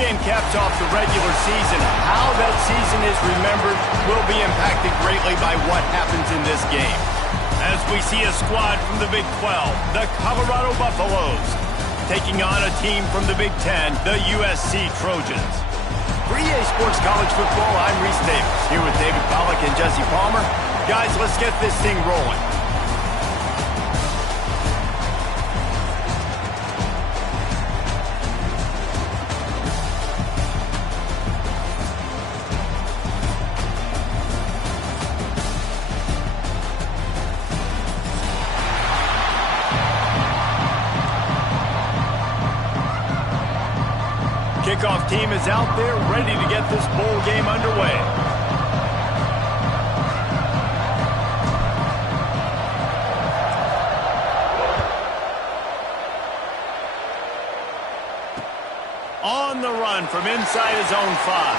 game caps off the regular season. How that season is remembered will be impacted greatly by what happens in this game. As we see a squad from the Big 12, the Colorado Buffaloes, taking on a team from the Big 10, the USC Trojans. For EA Sports College Football, I'm Reese Davis, here with David Pollack and Jesse Palmer. Guys, let's get this thing rolling. Kickoff team is out there ready to get this bowl game underway. On the run from inside his own 5.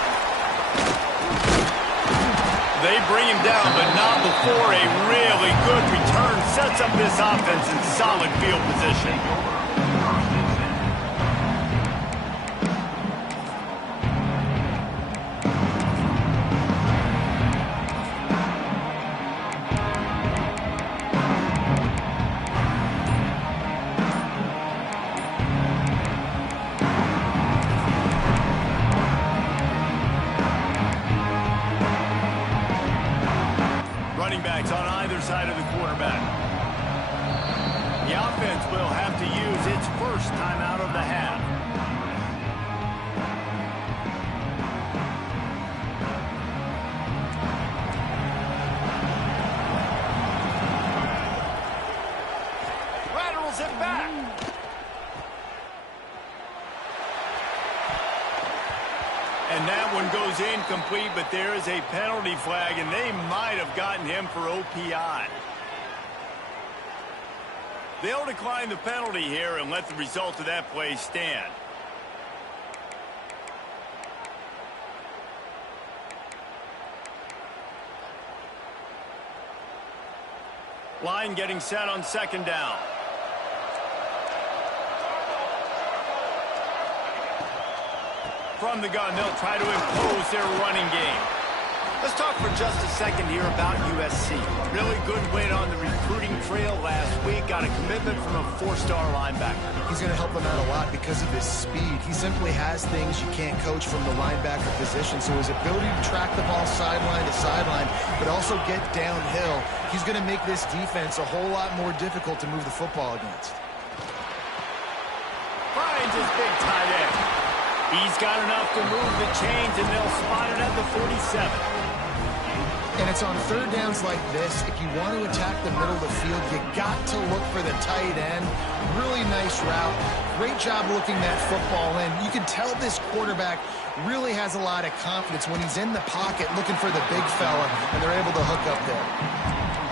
They bring him down, but not before a really good return sets up this offense in solid field position. Backs on either side of the quarterback. The offense will have to use its first timeout of the half. Rattles it back. And that one goes incomplete, but there is a penalty flag, and they might have gotten him for OPI. They'll decline the penalty here and let the result of that play stand. Line getting set on second down. From the gun, they'll try to impose their running game. Let's talk for just a second here about USC. Really good win on the recruiting trail last week. Got a commitment from a 4-star linebacker. He's going to help them out a lot because of his speed. He simply has things you can't coach from the linebacker position. So his ability to track the ball sideline to sideline, but also get downhill, he's going to make this defense a whole lot more difficult to move the football against. Finds his big tight end. He's got enough to move the chains, and they'll spot it at the 47. And it's on third downs like this. If you want to attack the middle of the field, you got to look for the tight end. Really nice route. Great job looking that football in. You can tell this quarterback really has a lot of confidence when he's in the pocket looking for the big fella, and they're able to hook up there.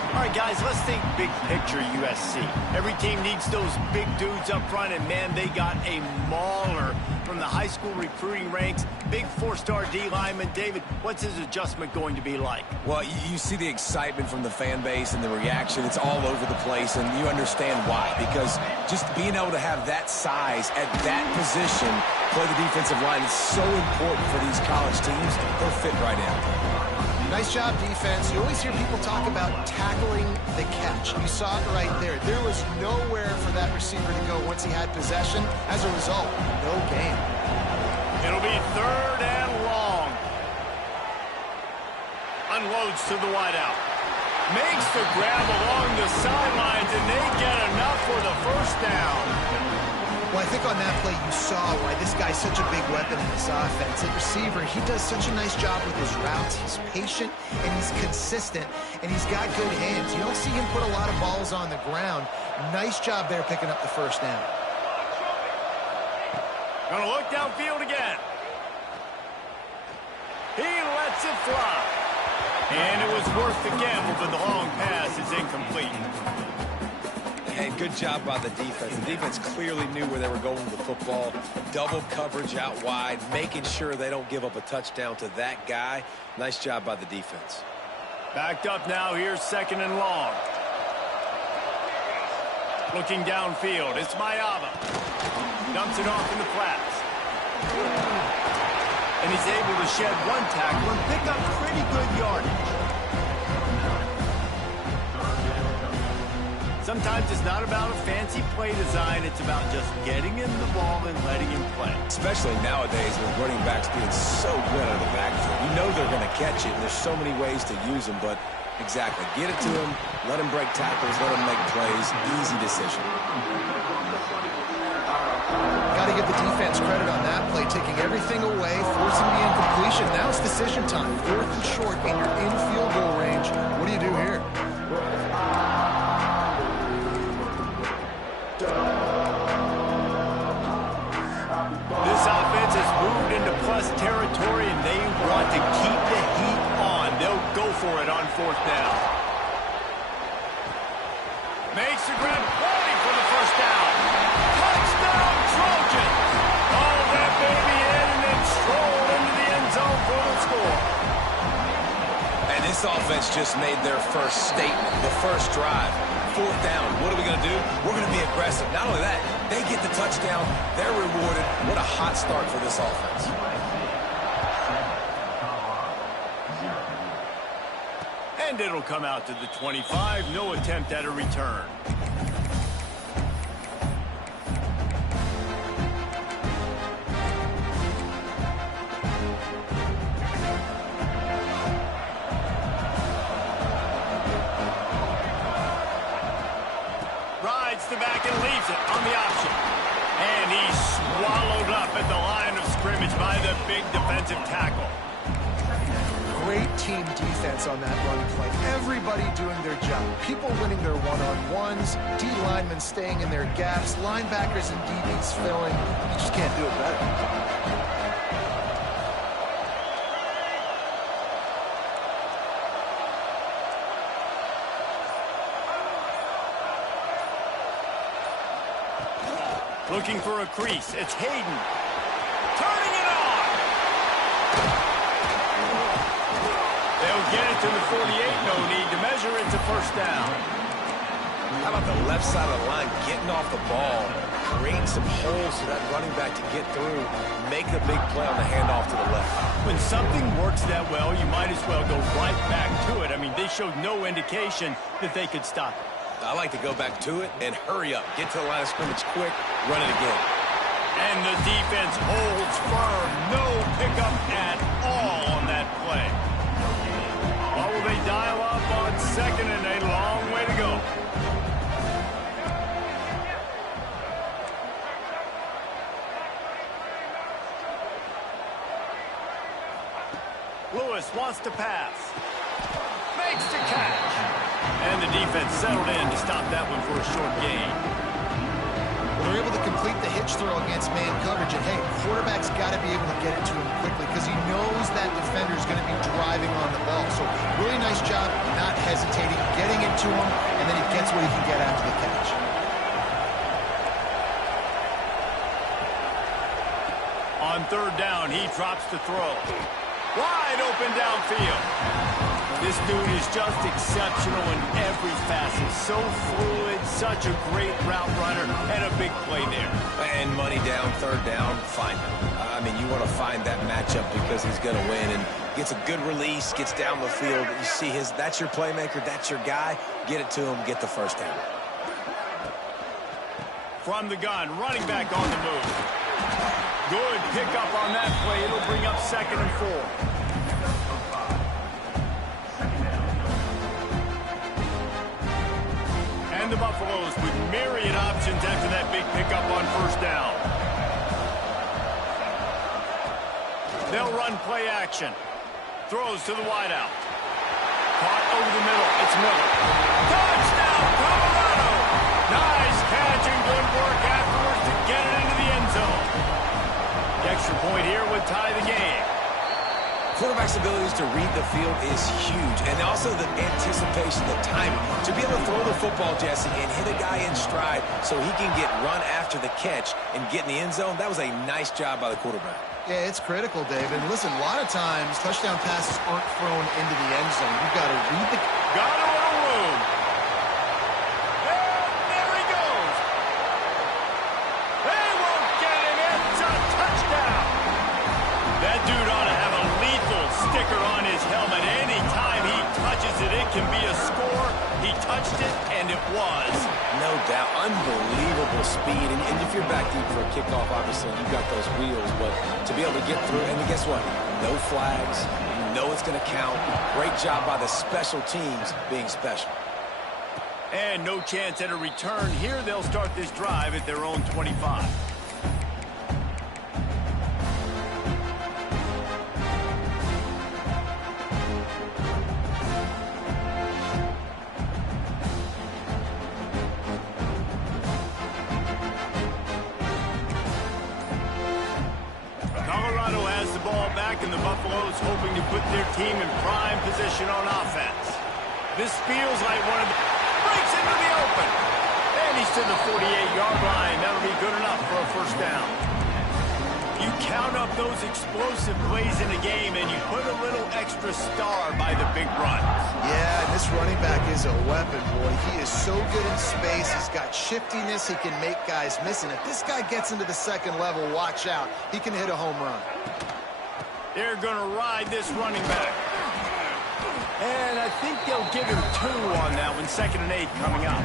All right, guys, let's think big picture USC. Every team needs those big dudes up front, and, man, they got a mauler from the high school recruiting ranks. Big 4-star D lineman. David, what's his adjustment going to be like? Well, you see the excitement from the fan base and the reaction. It's all over the place, and you understand why. Because just being able to have that size at that position, play the defensive line, is so important for these college teams. They'll fit right in. Nice job, defense. You always hear people talk about tackling the catch. You saw it right there. There was nowhere for that receiver to go once he had possession. As a result, no gain. It'll be third and long. Unloads to the wideout. Makes the grab along the sidelines, and they get enough for the first down. Well, I think on that play you saw why this guy's such a big weapon in this offense. At receiver, he does such a nice job with his routes. He's patient, and he's consistent, and he's got good hands. You don't see him put a lot of balls on the ground. Nice job there picking up the first down. Gonna look downfield again. He lets it fly. And it was worth the gamble, but the long pass is incomplete. And good job by the defense. The defense clearly knew where they were going with the football. Double coverage out wide, making sure they don't give up a touchdown to that guy. Nice job by the defense. Backed up now. Here's second and long. Looking downfield. It's Mayava. Dumps it off in the flats. and he's able to shed one tackle and pick up pretty good yardage. Sometimes it's not about a fancy play design. It's about just getting him the ball and letting him play. Especially nowadays with running backs being so good out of the backfield. You know they're going to catch it, and there's so many ways to use them. But exactly, get it to him, let him break tackles, let him make plays. Easy decision. Got to give the defense credit on that play, taking everything away, forcing the incompletion. Now it's decision time. 4th and short, and you're in field goal range. What do you do here? This offense has moved into plus territory, and they want to keep the heat on. They'll go for it on 4th down. Makes the grab, play for the first down. Touchdown, Trojan! All that baby in and then stroll into the end zone for the score. And this offense just made their first statement, the first drive. 4th down. What are we going to do? We're going to be aggressive. Not only that, they get the touchdown. They're rewarded. What a hot start for this offense. And it'll come out to the 25. No attempt at a return. The back and leaves it on the option. And he's swallowed up at the line of scrimmage by the big defensive tackle. Great team defense on that run play. Everybody doing their job. People winning their one-on-ones, D linemen staying in their gaps, linebackers and DBs filling. You just can't do it better. Looking for a crease. It's Hayden. Turning it on. They'll get it to the 48. No need to measure it to 1st down. How about the left side of the line getting off the ball, creating some holes for that running back to get through, make a big play on the handoff to the left. When something works that well, you might as well go right back to it. I mean, they showed no indication that they could stop it. I like to go back to it and hurry up. Get to the line of scrimmage quick, run it again. And the defense holds firm. No pickup at all on that play. What will they dial up on 2nd and a long way to go? Lewis wants to pass. Makes the catch. And the defense settled in to stop that one for a short gain. Well, they're able to complete the hitch throw against man coverage. And, hey, quarterback's got to be able to get it to him quickly because he knows that defender's going to be driving on the ball. So really nice job not hesitating, getting it to him, and then he gets what he can get after the catch. On 3rd down, he drops to throw. Wide open downfield. This dude is just exceptional in every facet. So fluid, such a great route runner, and a big play there. And money down, 3rd down, find him. I mean, you want to find that matchup because he's going to win and gets a good release, gets down the field. You see that's your playmaker, that's your guy. Get it to him, get the 1st down. From the gun, running back on the move. Good pickup on that play. It'll bring up 2nd and 4. And the Buffaloes with myriad options after that big pickup on 1st down. They'll run play action. Throws to the wideout. Caught over the middle. It's Miller. Touchdown, Colorado! Nice catch and good work afterwards to get it into the end zone. The extra point here would tie the game. Quarterback's abilities to read the field is huge, and also the anticipation, the timing. To be able to throw the football, Jesse, and hit a guy in stride so he can get run after the catch and get in the end zone, that was a nice job by the quarterback. Yeah, it's critical, David. And listen, a lot of times touchdown passes aren't thrown into the end zone. You've got to read the... Got a little room. And there he goes. They won't get him. It's a touchdown. That dude on his helmet. Anytime he touches it, it can be a score. He touched it, and it was. No doubt. Unbelievable speed. And if you're back deep for a kickoff, obviously, you've got those wheels. But to be able to get through, and guess what? No flags. You know it's going to count. Great job by the special teams being special. And no chance at a return here. They'll start this drive at their own 25. Colorado has the ball back, and the Buffaloes hoping to put their team in prime position on offense. This feels like one of the... breaks into the open. And he's to the 48-yard line. That'll be good enough for a first down. You count up those explosive plays in a game, and you put a little extra star by the big runs. Yeah, and this running back is a weapon, boy. He is so good in space. He's got shiftiness. He can make guys miss. And if this guy gets into the second level, watch out. He can hit a home run. They're going to ride this running back. And I think they'll give him 2 on that one. 2nd and 8 coming up.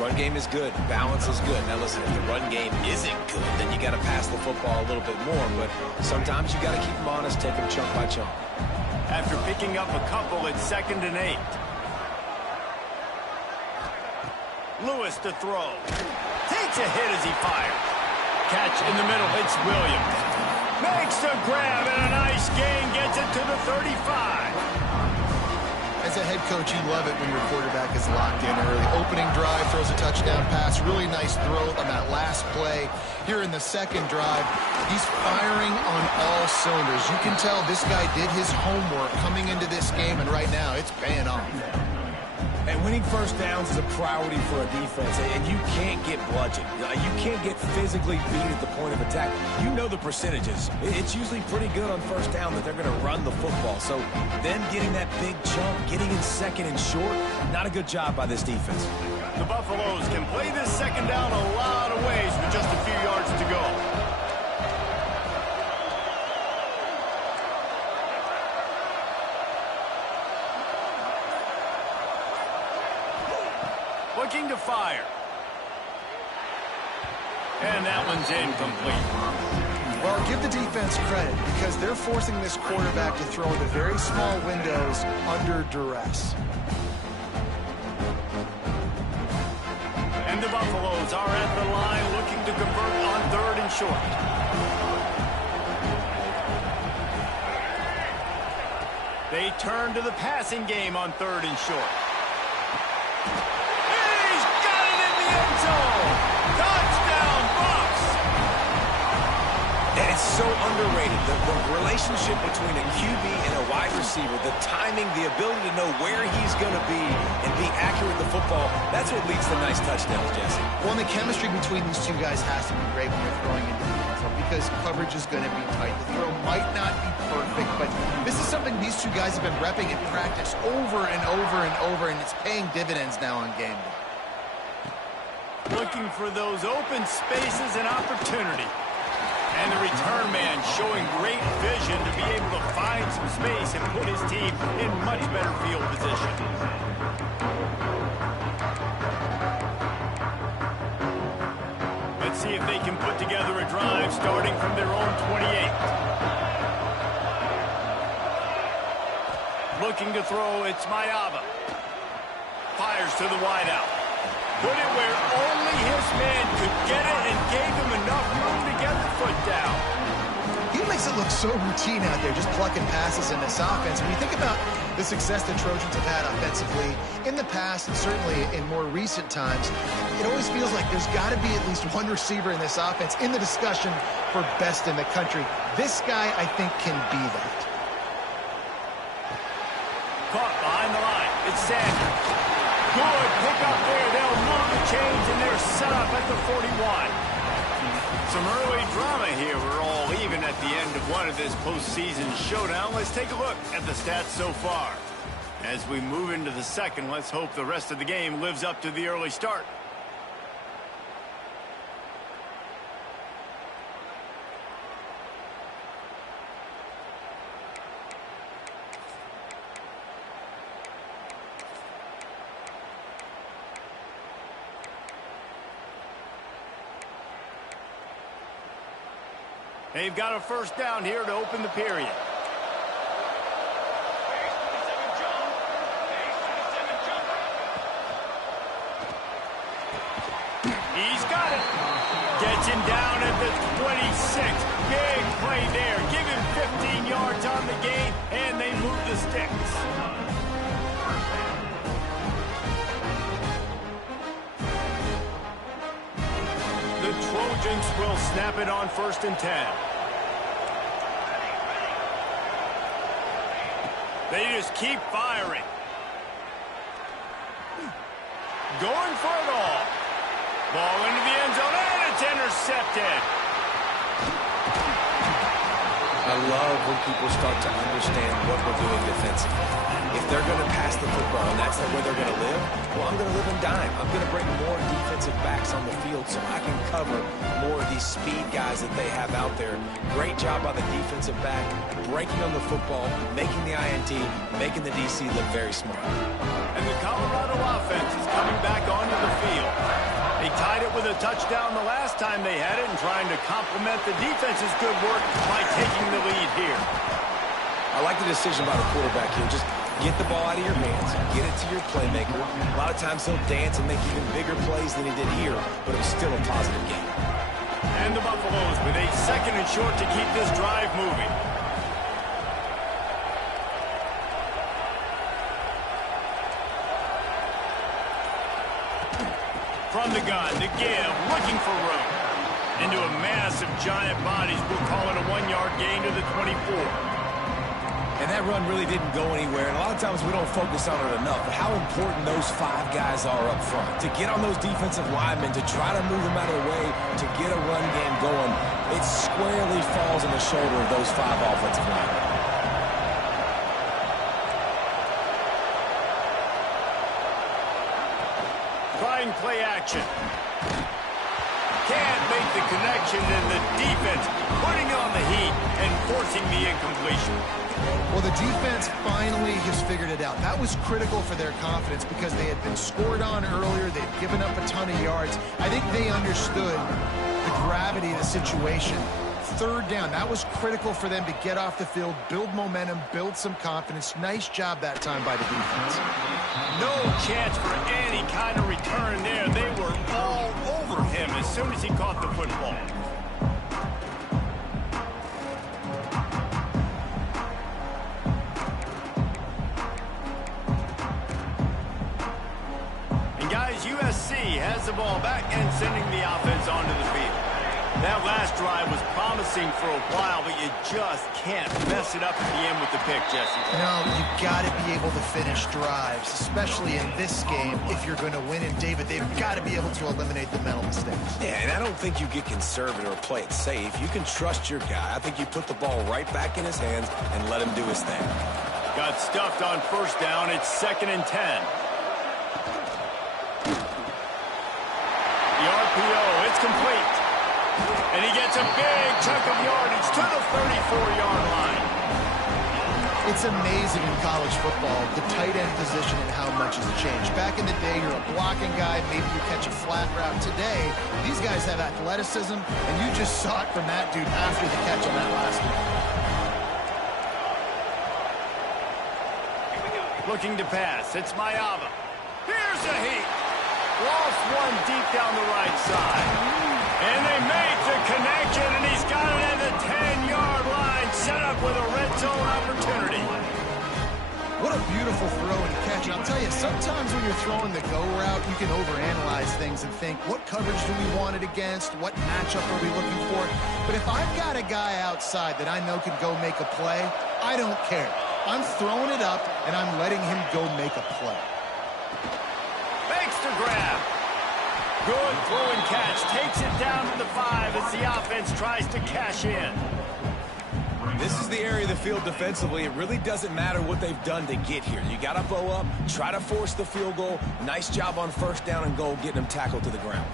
Run game is good. Balance is good. Now, listen, if the run game isn't good, then you got to pass the football a little bit more. But sometimes you got to keep them honest, take them chunk by chunk. After picking up a couple, it's 2nd and 8. Lewis to throw. Takes a hit as he fires. Catch in the middle. It's Williams. Makes the grab and a nice gain. Gets it to the 35. As a head coach, you love it when your quarterback is locked in early. Opening drive, throws a touchdown pass. Really nice throw on that last play. Here in the second drive, he's firing on all cylinders. You can tell this guy did his homework coming into this game, and right now it's paying off. And winning first downs is a priority for a defense, and you can't get bludgeoned. You can't get physically beat at the point of attack. You know the percentages. It's usually pretty good on first down that they're going to run the football. So them getting that big chunk, getting in second and short, not a good job by this defense. The Buffaloes can play this second down a lot of ways with just a few yards to go. Looking to fire. And that one's incomplete. Well, give the defense credit because they're forcing this quarterback to throw into very small windows under duress. And the Buffaloes are at the line looking to convert on 3rd and short. They turn to the passing game on 3rd and short. Touchdown, Bucks! And it's so underrated. The relationship between a QB and a wide receiver, the timing, the ability to know where he's going to be and be accurate with the football, that's what leads to nice touchdowns, Jesse. Well, and the chemistry between these two guys has to be great when you're throwing into the end zone because coverage is going to be tight. The throw might not be perfect, but this is something these two guys have been repping in practice over and over and over, and it's paying dividends now on game day. Looking for those open spaces and opportunity. And the return man showing great vision to be able to find some space and put his team in much better field position. Let's see if they can put together a drive starting from their own 28. Looking to throw, it's Mayava. Fires to the wideout. Put it where only his man could get it and gave him enough room to get the foot down. He makes it look so routine out there, just plucking passes in this offense. When you think about the success the Trojans have had offensively in the past and certainly in more recent times, it always feels like there's got to be at least one receiver in this offense in the discussion for best in the country. This guy, I think, can be that. Caught behind the line. It's Sanders. Good pick up there. They'll move the chains, and they're set up at the 41. Some early drama here. We're all even at the end of one of this postseason showdown. Let's take a look at the stats so far. As we move into the second, let's hope the rest of the game lives up to the early start. They've got a first down here to open the period. He's got it. Gets him down at the 26. Big play there. Give him 15 yards on the gain, and they move the sticks. The Trojans will snap it on 1st and 10. They just keep firing. Going for it all. Ball into the end zone, and it's intercepted. I love when people start to understand what we're doing defensively. If they're going to pass the football and that's the way they're going to live, well, I'm going to live in dime. I'm going to bring more defensive backs on the field so I can cover more of these speed guys that they have out there. Great job by the defensive back, breaking on the football, making the INT, making the DC look very smart. And the Colorado offense is coming back onto the field. They tied it with a touchdown the last time they had it and trying to complement the defense's good work by taking the lead here. I like the decision by the quarterback here. Just get the ball out of your hands, get it to your playmaker. A lot of times he'll dance and make even bigger plays than he did here, but it was still a positive game. And the Buffaloes with a 2nd and short to keep this drive moving. From the gun to give, looking for room. Into a massive giant bodies, we'll call it a 1-yard gain to the 24. And that run really didn't go anywhere. And a lot of times we don't focus on it enough, but how important those 5 guys are up front. To get on those defensive linemen, to try to move them out of the way, to get a run game going, it squarely falls on the shoulder of those 5 offensive linemen. Trying play action. Can't make the connection, and the defense putting on the heat and forcing the incompletion. Well, the defense finally has figured it out. That was critical for their confidence because they had been scored on earlier. They'd given up a ton of yards. I think they understood the gravity of the situation. 3rd down, that was critical for them to get off the field, build momentum, build some confidence. Nice job that time by the defense. No chance for any kind of return there. They were all over him as soon as he caught the football. And guys, USC has the ball back and sending the offense onto the field. That last drive was promising for a while, but you just can't mess it up at the end with the pick, Jesse. No, you've got to be able to finish drives, especially in this game if you're going to win. And, David, they've got to be able to eliminate the mental mistakes. Yeah, and I don't think you get conservative or play it safe. You can trust your guy. I think you put the ball right back in his hands and let him do his thing. Got stuffed on 1st down. It's 2nd and 10. The RPO, it's complete. And he gets a big chunk of yardage to the 34-yard line. It's amazing in college football, the tight end position and how much has changed. Back in the day, you're a blocking guy, maybe you catch a flat route. Today, these guys have athleticism, and you just saw it from that dude after the catch on that last one. Looking to pass, it's Mayava. Here's a heat. Lost one deep down the right side. And they make the connection, and he's got it at the 10-yard line, set up with a red zone opportunity. What a beautiful throw and catch. I'll tell you, sometimes when you're throwing the go route, you can overanalyze things and think, what coverage do we want it against? What matchup are we looking for? But if I've got a guy outside that I know can go make a play, I don't care. I'm throwing it up, and I'm letting him go make a play. Makes the grab. Good throw and catch. Takes it down to the 5 as the offense tries to cash in. This is the area of the field defensively. It really doesn't matter what they've done to get here. You got to bow up, try to force the field goal. Nice job on 1st down and goal, getting them tackled to the ground.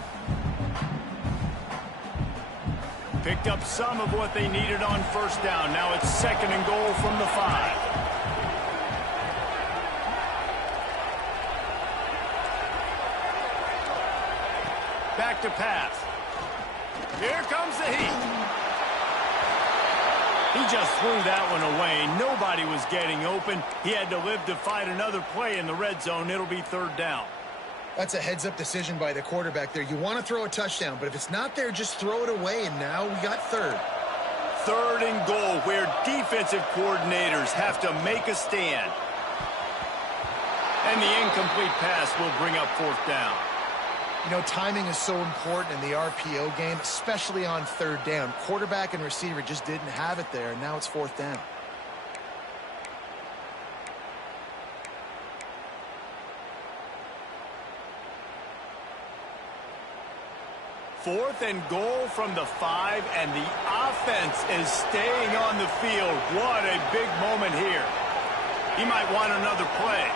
Picked up some of what they needed on 1st down. Now it's 2nd and goal from the 5. Back to pass. Here comes the heat. He just threw that one away. Nobody was getting open. He had to live to fight another play in the red zone. It'll be third down. That's a heads-up decision by the quarterback there. You want to throw a touchdown, but if it's not there, just throw it away, and now we got third. Third and goal, where defensive coordinators have to make a stand. And the incomplete pass will bring up fourth down. You know, timing is so important in the RPO game, especially on third down. Quarterback and receiver just didn't have it there, and now it's fourth down. Fourth and goal from the 5, and the offense is staying on the field. What a big moment here. He might want another play.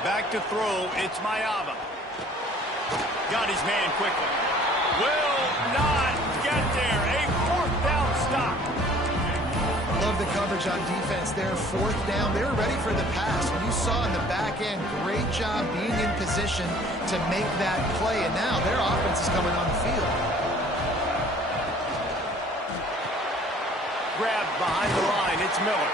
Back to throw, it's Mayava. Got his man quickly. Will not get there. A fourth down stop. Love the coverage on defense there. Fourth down, they were ready for the pass. And you saw in the back end, great job being in position to make that play. And now their offense is coming on the field. Grabbed behind the line, it's Miller.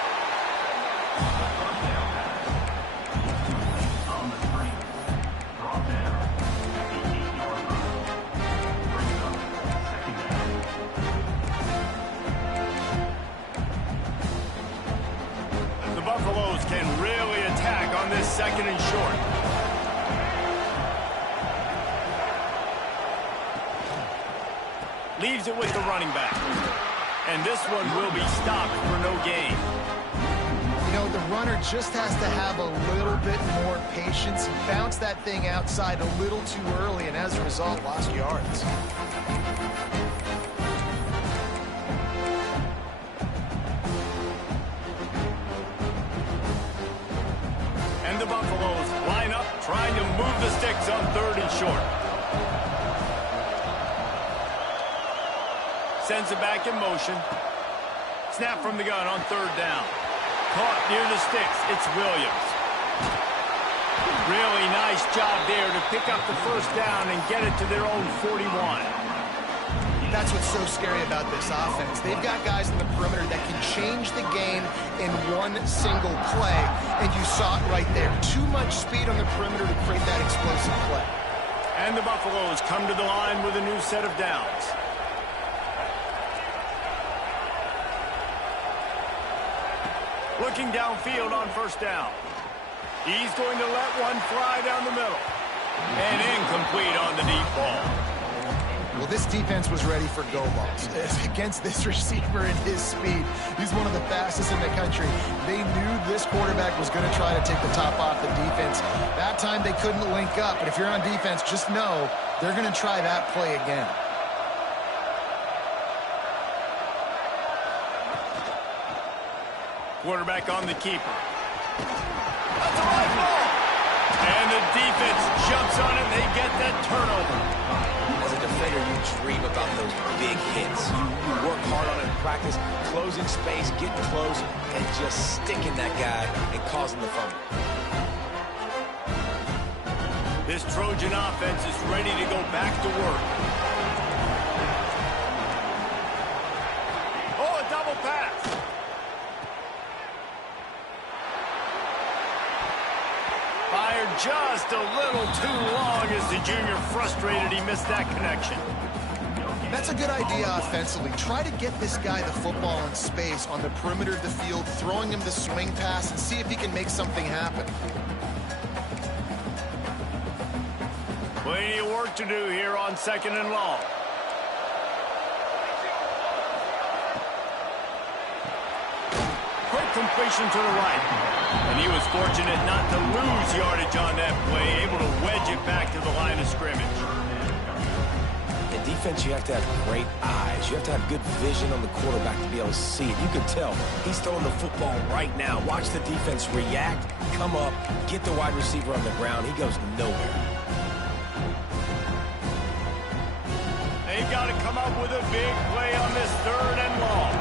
Buffaloes can really attack on this second and short. Leaves it with the running back. And this one will be stopped for no gain. You know, the runner just has to have a little bit more patience. He bounced that thing outside a little too early, and as a result, lost yards. And the Buffaloes line up, trying to move the sticks on third and short. Sends it back in motion. Snap from the gun on third down. Caught near the sticks. It's Williams. Really nice job there to pick up the first down and get it to their own 41. That's what's so scary about this offense. They've got guys in the perimeter that can change the game in one single play, and you saw it right there. Too much speed on the perimeter to create that explosive play. And the Buffaloes come to the line with a new set of downs. Looking downfield on first down. He's going to let one fly down the middle. And incomplete on the deep ball. Well, this defense was ready for go balls. Against this receiver and his speed, he's one of the fastest in the country. They knew this quarterback was going to try to take the top off the defense. That time they couldn't link up, but if you're on defense, just know they're going to try that play again. Quarterback on the keeper. That's the right ball. And the defense jumps on it. They get that turnover. As a defender, you dream about those big hits. You work hard on it in practice, closing space, getting close, and just sticking that guy and causing the fumble. This Trojan offense is ready to go back to work. Oh, a double pass. Fired just a little too long as the junior frustrated he missed that connection. That's a good idea offensively. Try to get this guy the football in space on the perimeter of the field, throwing him the swing pass, and see if he can make something happen. Plenty of work to do here on second and long. Quick completion to the right. And he was fortunate not to lose yardage on that play, able to wedge it back to the line of scrimmage. In defense, you have to have great eyes. You have to have good vision on the quarterback to be able to see it. You can tell he's throwing the football right now. Watch the defense react, come up, get the wide receiver on the ground. He goes nowhere. They've got to come up with a big play on this third and long.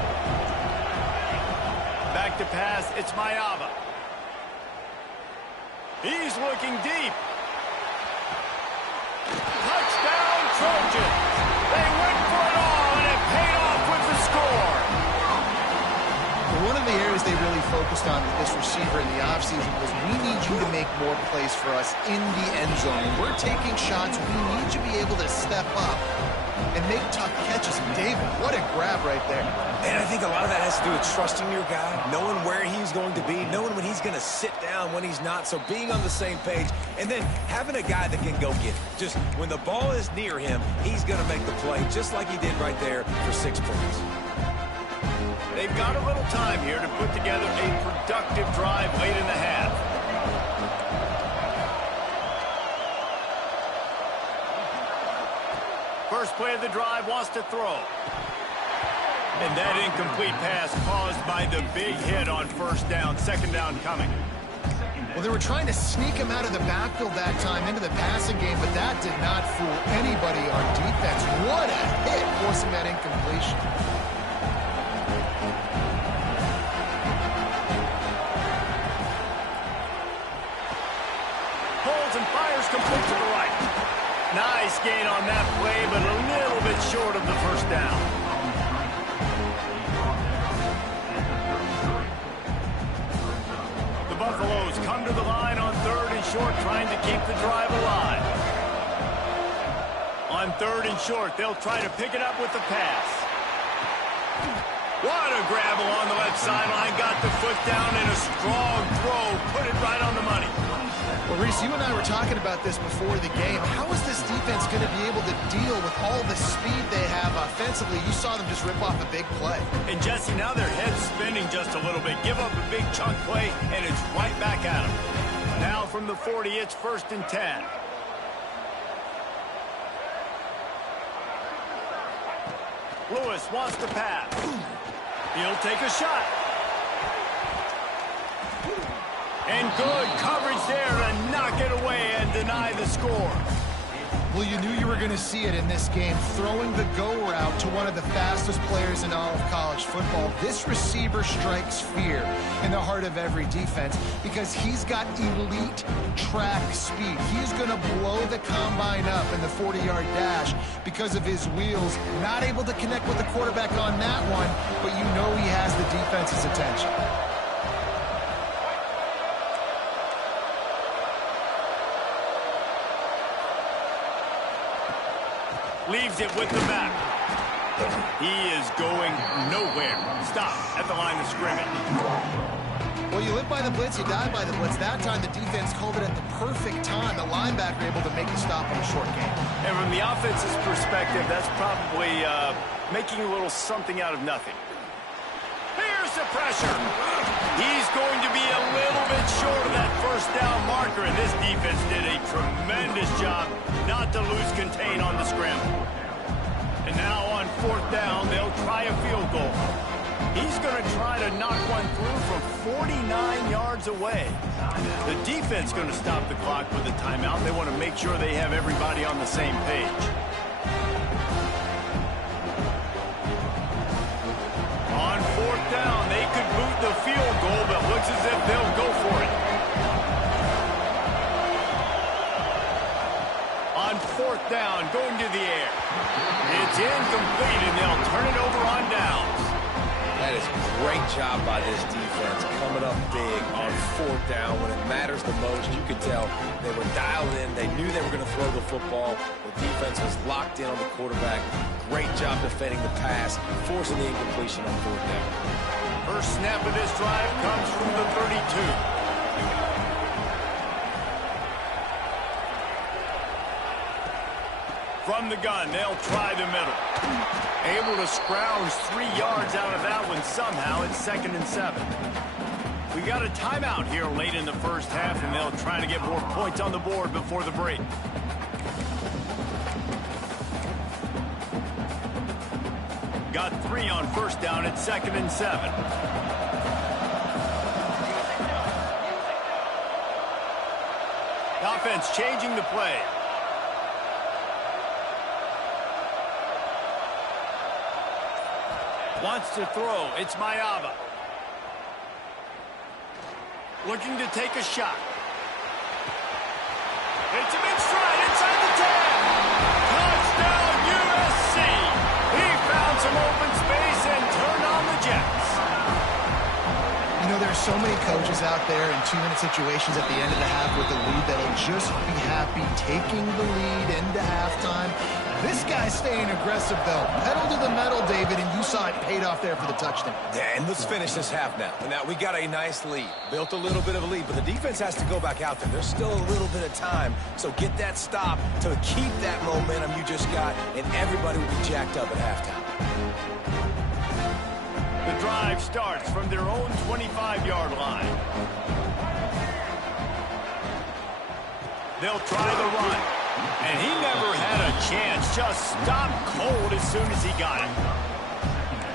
Back to pass, it's Mayava. He's looking deep. Touchdown, Trojans. They went for it all, and it paid off with the focused on with this receiver in the offseason was we need you to make more plays for us in the end zone. When we're taking shots, we need you to be able to step up and make tough catches. And David, what a grab right there. And I think a lot of that has to do with trusting your guy, knowing where he's going to be, knowing when he's going to sit down, when he's not, so being on the same page, and then having a guy that can go get it. Just when the ball is near him, he's going to make the play, just like he did right there for 6 points. They've got a little time here to put together a productive drive late in the half. First play of the drive, wants to throw. And that incomplete pass caused by the big hit on first down. Second down coming. Well, they were trying to sneak him out of the backfield that time into the passing game, but that did not fool anybody on defense. What a hit, forcing that incompletion. Holds and fires complete to the right. Nice gain on that play, but a little bit short of the first down. The Buffaloes come to the line on 3rd and short, trying to keep the drive alive. On 3rd and short, they'll try to pick it up with the pass. What a grab along the left sideline. Got the foot down in a strong throw. Put it right on the money. Well, Reese, you and I were talking about this before the game. How is this defense going to be able to deal with all the speed they have offensively? You saw them just rip off a big play. And, Jesse, now their head's spinning just a little bit. Give up a big chunk play, and it's right back at them. Now from the 40, it's 1st and 10. Lewis wants to pass. He'll take a shot. And good coverage there to knock it away and deny the score. Well, you knew you were going to see it in this game, throwing the go route to one of the fastest players in all of college football. This receiver strikes fear in the heart of every defense because he's got elite track speed. He's going to blow the combine up in the 40-yard dash because of his wheels. Not able to connect with the quarterback on that one, but you know he has the defense's attention. Leaves it with the back. He is going nowhere. Stop at the line of scrimmage. Well, you live by the blitz, you die by the blitz. That time the defense called it at the perfect time. The linebacker able to make the stop on a short game. And from the offense's perspective, that's probably making a little something out of nothing. Here's the pressure. He's going to be a little bit short of that first down marker, and this defense did a tremendous job not to lose contain on the scramble. And now on 4th down, they'll try a field goal. He's going to try to knock one through from 49 yards away. The defense going to stop the clock with a timeout. They want to make sure they have everybody on the same page. On 4th down, they could boot the field goal, but looks as if they'll go for it. On 4th down, going to the air. It's incomplete, and they'll turn it over on downs. That is a great job by this defense, coming up big on 4th down when it matters the most. You could tell they were dialed in. They knew they were going to throw the football. The defense was locked in on the quarterback. Great job defending the pass, forcing the incompletion on 4th down. First snap of this drive comes from the 32. From the gun, they'll try the middle. Able to scrounge 3 yards out of that one somehow. It's 2nd and 7. We got a timeout here late in the first half, and they'll try to get more points on the board before the break. Got 3 on first down. It's 2nd and 7. Offense changing the play. Wants to throw. It's Mayava. Looking to take a shot. It's a big stride inside the 10. Touchdown, USC. He found some open space and turned on the Jets. You know, there's so many coaches out there in 2-minute situations at the end of the half with the lead that'll just be happy taking the lead into halftime. This guy's staying aggressive, though. Pedal to the metal, David, and you saw it paid off there for the touchdown. Yeah, and let's finish this half now. Now, we got a nice lead. Built a little bit of a lead, but the defense has to go back out there. There's still a little bit of time, so get that stop to keep that momentum you just got, and everybody will be jacked up at halftime. The drive starts from their own 25-yard line. They'll try the run. And he never had a chance. Just stopped cold as soon as he got it.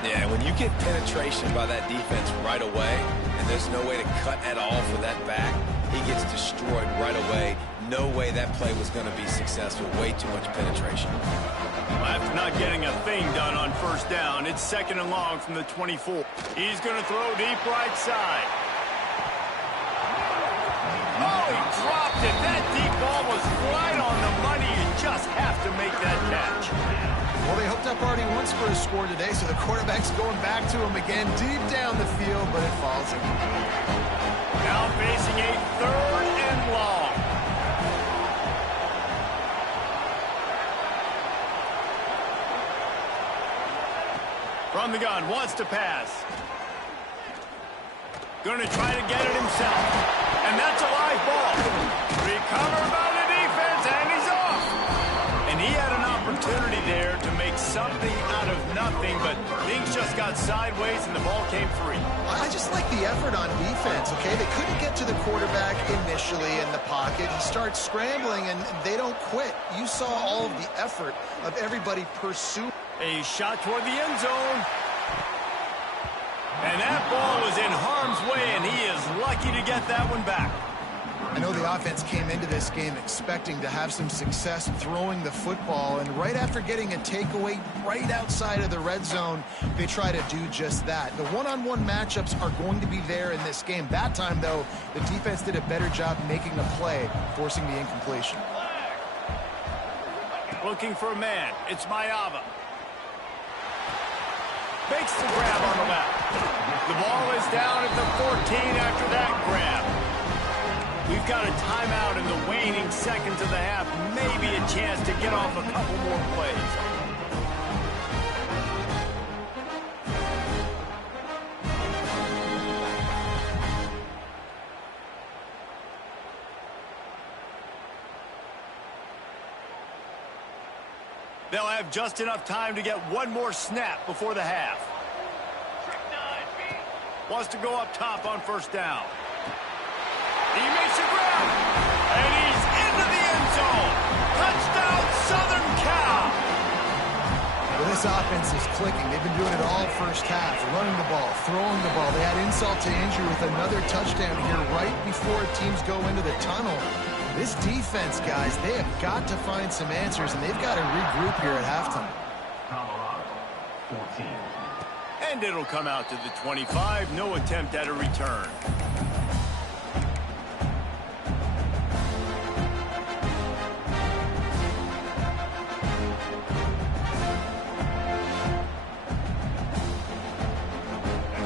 Yeah, when you get penetration by that defense right away, and there's no way to cut at all for that back, he gets destroyed right away. No way that play was going to be successful. Way too much penetration. Well, after not getting a thing done on first down, it's 2nd and long from the 24. He's going to throw deep right side. Oh, he dropped it. That deep ball was right on the money. You just have to make that catch. Well, they hooked up already once for a score today, so the quarterback's going back to him again deep down the field, but it falls in. Now facing a 3rd and long. From the gun, wants to pass. Going to try to get it himself. And that's a live ball. Recovered by the defense, and he's off. And he had an opportunity there to make something out of nothing, but things just got sideways and the ball came free. I just like the effort on defense, okay? They couldn't get to the quarterback initially in the pocket. He starts scrambling, and they don't quit. You saw all of the effort of everybody pursuing. A shot toward the end zone. And that ball was in harm's way, and he is lucky to get that one back. I know the offense came into this game expecting to have some success throwing the football, and right after getting a takeaway right outside of the red zone, they try to do just that. The one-on-one matchups are going to be there in this game. That time, though, the defense did a better job making a play, forcing the incompletion. Looking for a man. It's Mayava. Makes the grab on the left. The ball is down at the 14 after that grab. We've got a timeout in the waning seconds of the half. Maybe a chance to get off a couple more plays. They'll have just enough time to get one more snap before the half. Wants to go up top on first down. He makes a grab, and he's into the end zone. Touchdown, Southern Cal. Well, this offense is clicking. They've been doing it all first half, running the ball, throwing the ball. They had insult to injury with another touchdown here right before teams go into the tunnel. This defense, guys, they have got to find some answers, and they've got to regroup here at halftime. And it'll come out to the 25. No attempt at a return.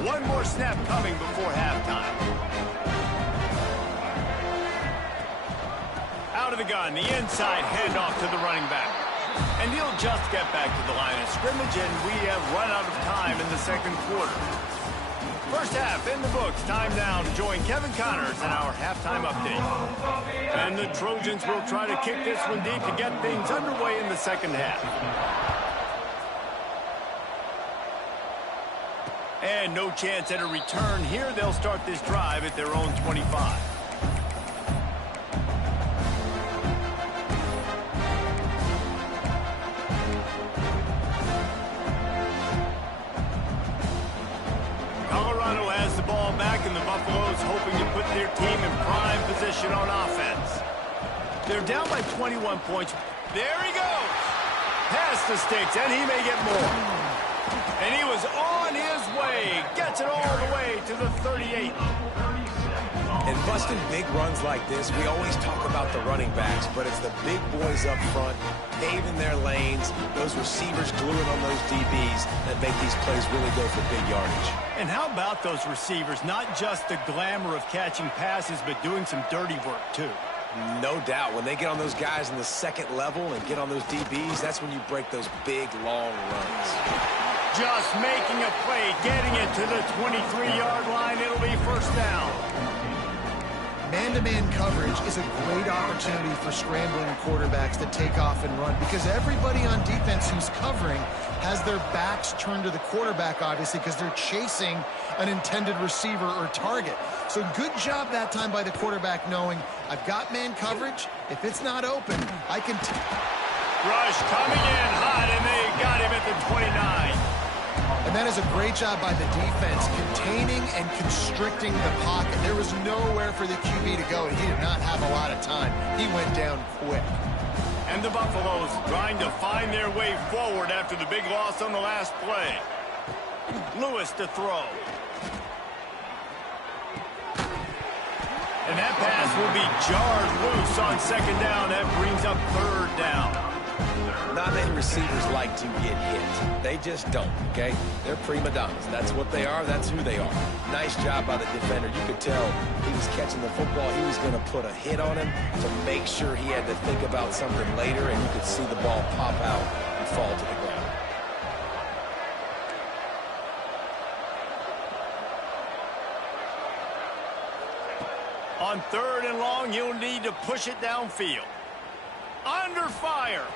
One more snap coming before halftime. Out of the gun, the inside handoff to the running back. And he'll just get back to the line of scrimmage, and we have run out of time in the second quarter. First half in the books. Time now to join Kevin Connors in our halftime update. And the Trojans will try to kick this one deep to get things underway in the second half. And no chance at a return here. They'll start this drive at their own 25. Colorado has the ball back, and the Buffaloes hoping to put their team in prime position on offense. They're down by 21 points. There he goes. Past the sticks, and he may get more. And he was on his way. Gets it all the way to the 38. And busting big runs like this, we always talk about the running backs, but it's the big boys up front, paving their lanes, those receivers gluing on those DBs that make these plays really go for big yardage. And how about those receivers? Not just the glamour of catching passes, but doing some dirty work, too. No doubt. When they get on those guys in the second level and get on those DBs, that's when you break those big, long runs. Just making a play, getting it to the 23-yard line. It'll be first down. Man-to-man coverage is a great opportunity for scrambling quarterbacks to take off and run because everybody on defense who's covering has their backs turned to the quarterback, obviously, because they're chasing an intended receiver or target. So good job that time by the quarterback knowing I've got man coverage. If it's not open, I can... Rush coming in hot, and they got him at the 29. And that is a great job by the defense, containing and constricting the pocket. There was nowhere for the QB to go, and he did not have a lot of time. He went down quick. And the Buffaloes trying to find their way forward after the big loss on the last play. Lewis to throw. And that pass will be jarred loose on second down. That brings up third down. Not many receivers like to get hit. They just don't, okay? They're prima donnas. That's what they are. That's who they are. Nice job by the defender. You could tell he was catching the football. He was going to put a hit on him to make sure he had to think about something later, and you could see the ball pop out and fall to the ground. On third and long, you'll need to push it downfield. Under fire.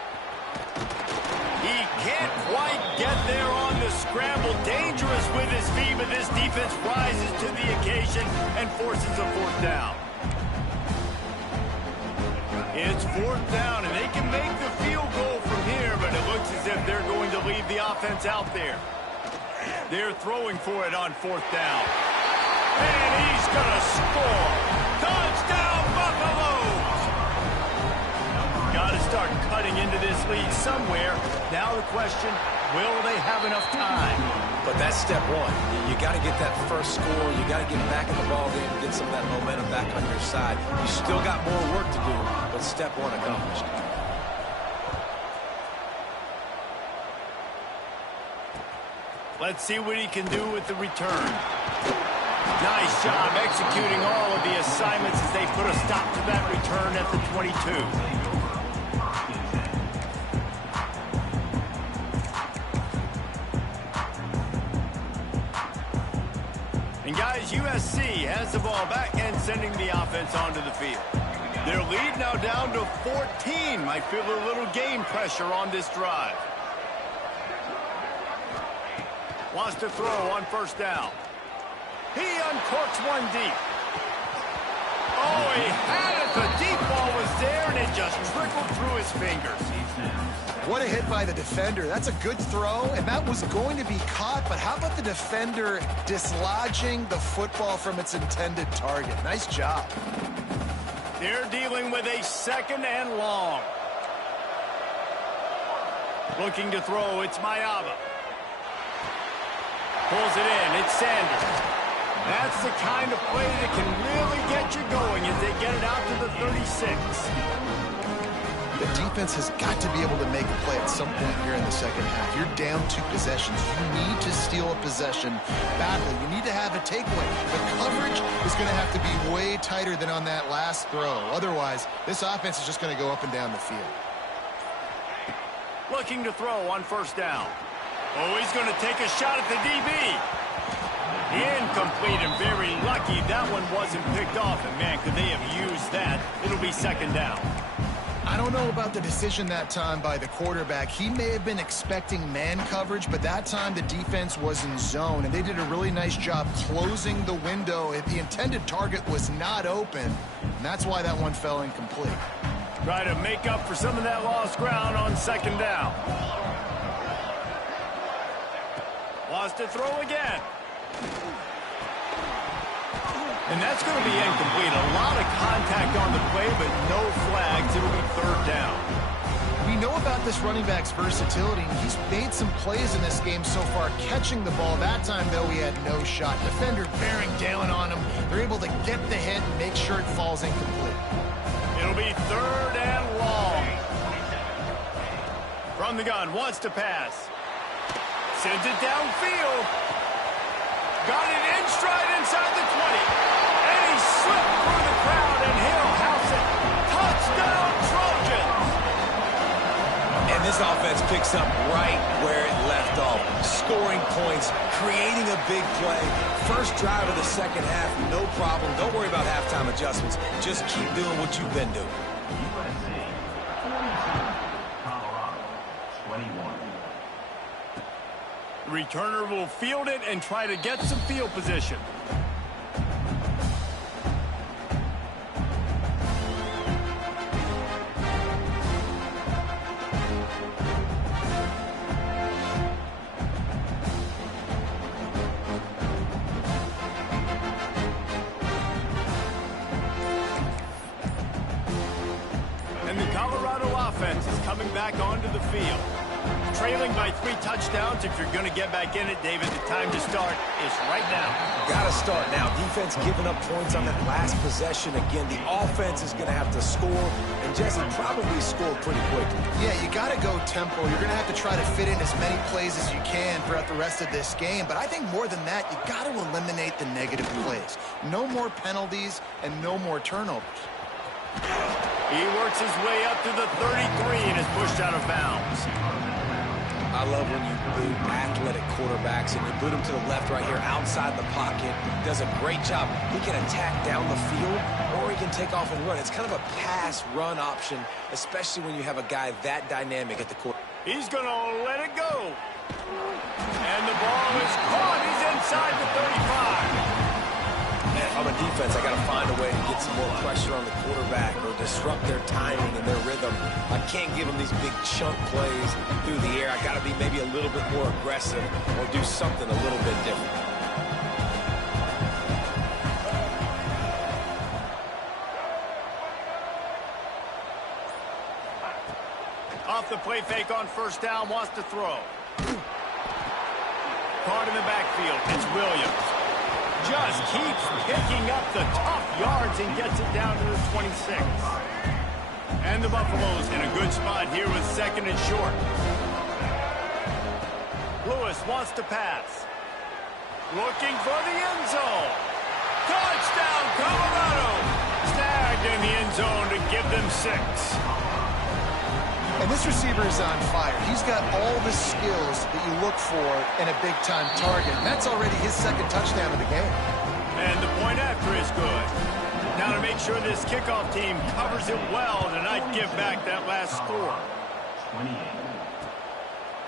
He can't quite get there on the scramble. Dangerous with his feet, but this defense rises to the occasion and forces a fourth down. It's fourth down, and they can make the field goal from here, but it looks as if they're going to leave the offense out there. They're throwing for it on fourth down. And he's going to score. Touchdown, Buffaloes! Got to start cutting into this lead somewhere. Now the question, will they have enough time? But that's step one. You got to get that first score. You got to get back in the ball game, get some of that momentum back on your side. You still got more work to do, but step one accomplished. Let's see what he can do with the return. Nice job executing all of the assignments as they put a stop to that return at the 22. And guys, USC has the ball back and sending the offense onto the field. Their lead now down to 14. Might feel a little game pressure on this drive. Wants to throw on first down. He uncorks one deep. Oh, he had it. The deep ball was there, and it just trickled through his fingers. What a hit by the defender. That's a good throw, and that was going to be caught, but how about the defender dislodging the football from its intended target? Nice job. They're dealing with a second and long. Looking to throw, it's Mayava. Pulls it in, it's Sanders. That's the kind of play that can really get you going as they get it out to the 36. The defense has got to be able to make a play at some point here in the second half. You're down 2 possessions. You need to steal a possession badly. You need to have a takeaway. The coverage is going to have to be way tighter than on that last throw. Otherwise, this offense is just going to go up and down the field. Looking to throw on first down. Oh, he's going to take a shot at the DB. Incomplete, and very lucky that one wasn't picked off. And, man, could they have used that? It'll be second down. I don't know about the decision that time by the quarterback. He may have been expecting man coverage, but that time the defense was in zone, and they did a really nice job closing the window. The intended target was not open, and that's why that one fell incomplete. Try to make up for some of that lost ground on second down. Wants to throw again. And that's going to be incomplete. A lot of contact on the play, but no flags. It'll be third down. We know about this running back's versatility. He's made some plays in this game so far, catching the ball. That time, though, he had no shot. Defender bearing down on him. They're able to get the hit and make sure it falls incomplete. It'll be 3rd and long. From the gun, wants to pass. Sends it downfield. Got it in stride inside the 20. And he slipped through the crowd, and he'll house it. Touchdown, Trojans! And this offense picks up right where it left off. Scoring points, creating a big play. First drive of the second half, no problem. Don't worry about halftime adjustments. Just keep doing what you've been doing. USC 42, Colorado 21. Returner will field it and try to get some field position. And the Colorado offense is coming back onto the field. Trailing by 3 touchdowns. If you're going to get back in it, David, the time to start is right now. Got to start now. Defense giving up points on that last possession. Again, the offense is going to have to score, and Jesse probably score pretty quickly. Yeah, you got to go tempo. You're going to have to try to fit in as many plays as you can throughout the rest of this game. But I think more than that, you got to eliminate the negative plays. No more penalties and no more turnovers. He works his way up to the 33 and is pushed out of bounds. I love when you boot athletic quarterbacks and you boot him to the left right here outside the pocket. Does a great job. He can attack down the field or he can take off and run. It's kind of a pass-run option, especially when you have a guy that dynamic at the quarter. He's going to let it go. And the ball is caught. He's inside the 35. And if I'm a defense, I got to find a way to get some more pressure on the quarterback or disrupt their timing and their rhythm. I can't give them these big chunk plays through the air. I got to be maybe a little bit more aggressive or do something a little bit different. Off the play fake on first down, wants to throw. Caught in the backfield. It's Williams. Just keeps picking up the tough yards and gets it down to the 26. And the Buffaloes in a good spot here with 2nd and short. Lewis wants to pass. Looking for the end zone. Touchdown, Colorado! Snagged in the end zone to give them 6. And this receiver is on fire. He's got all the skills that you look for in a big-time target. And that's already his 2nd touchdown of the game. And the point after is good. Now to make sure this kickoff team covers it well to not give back that last score. 28.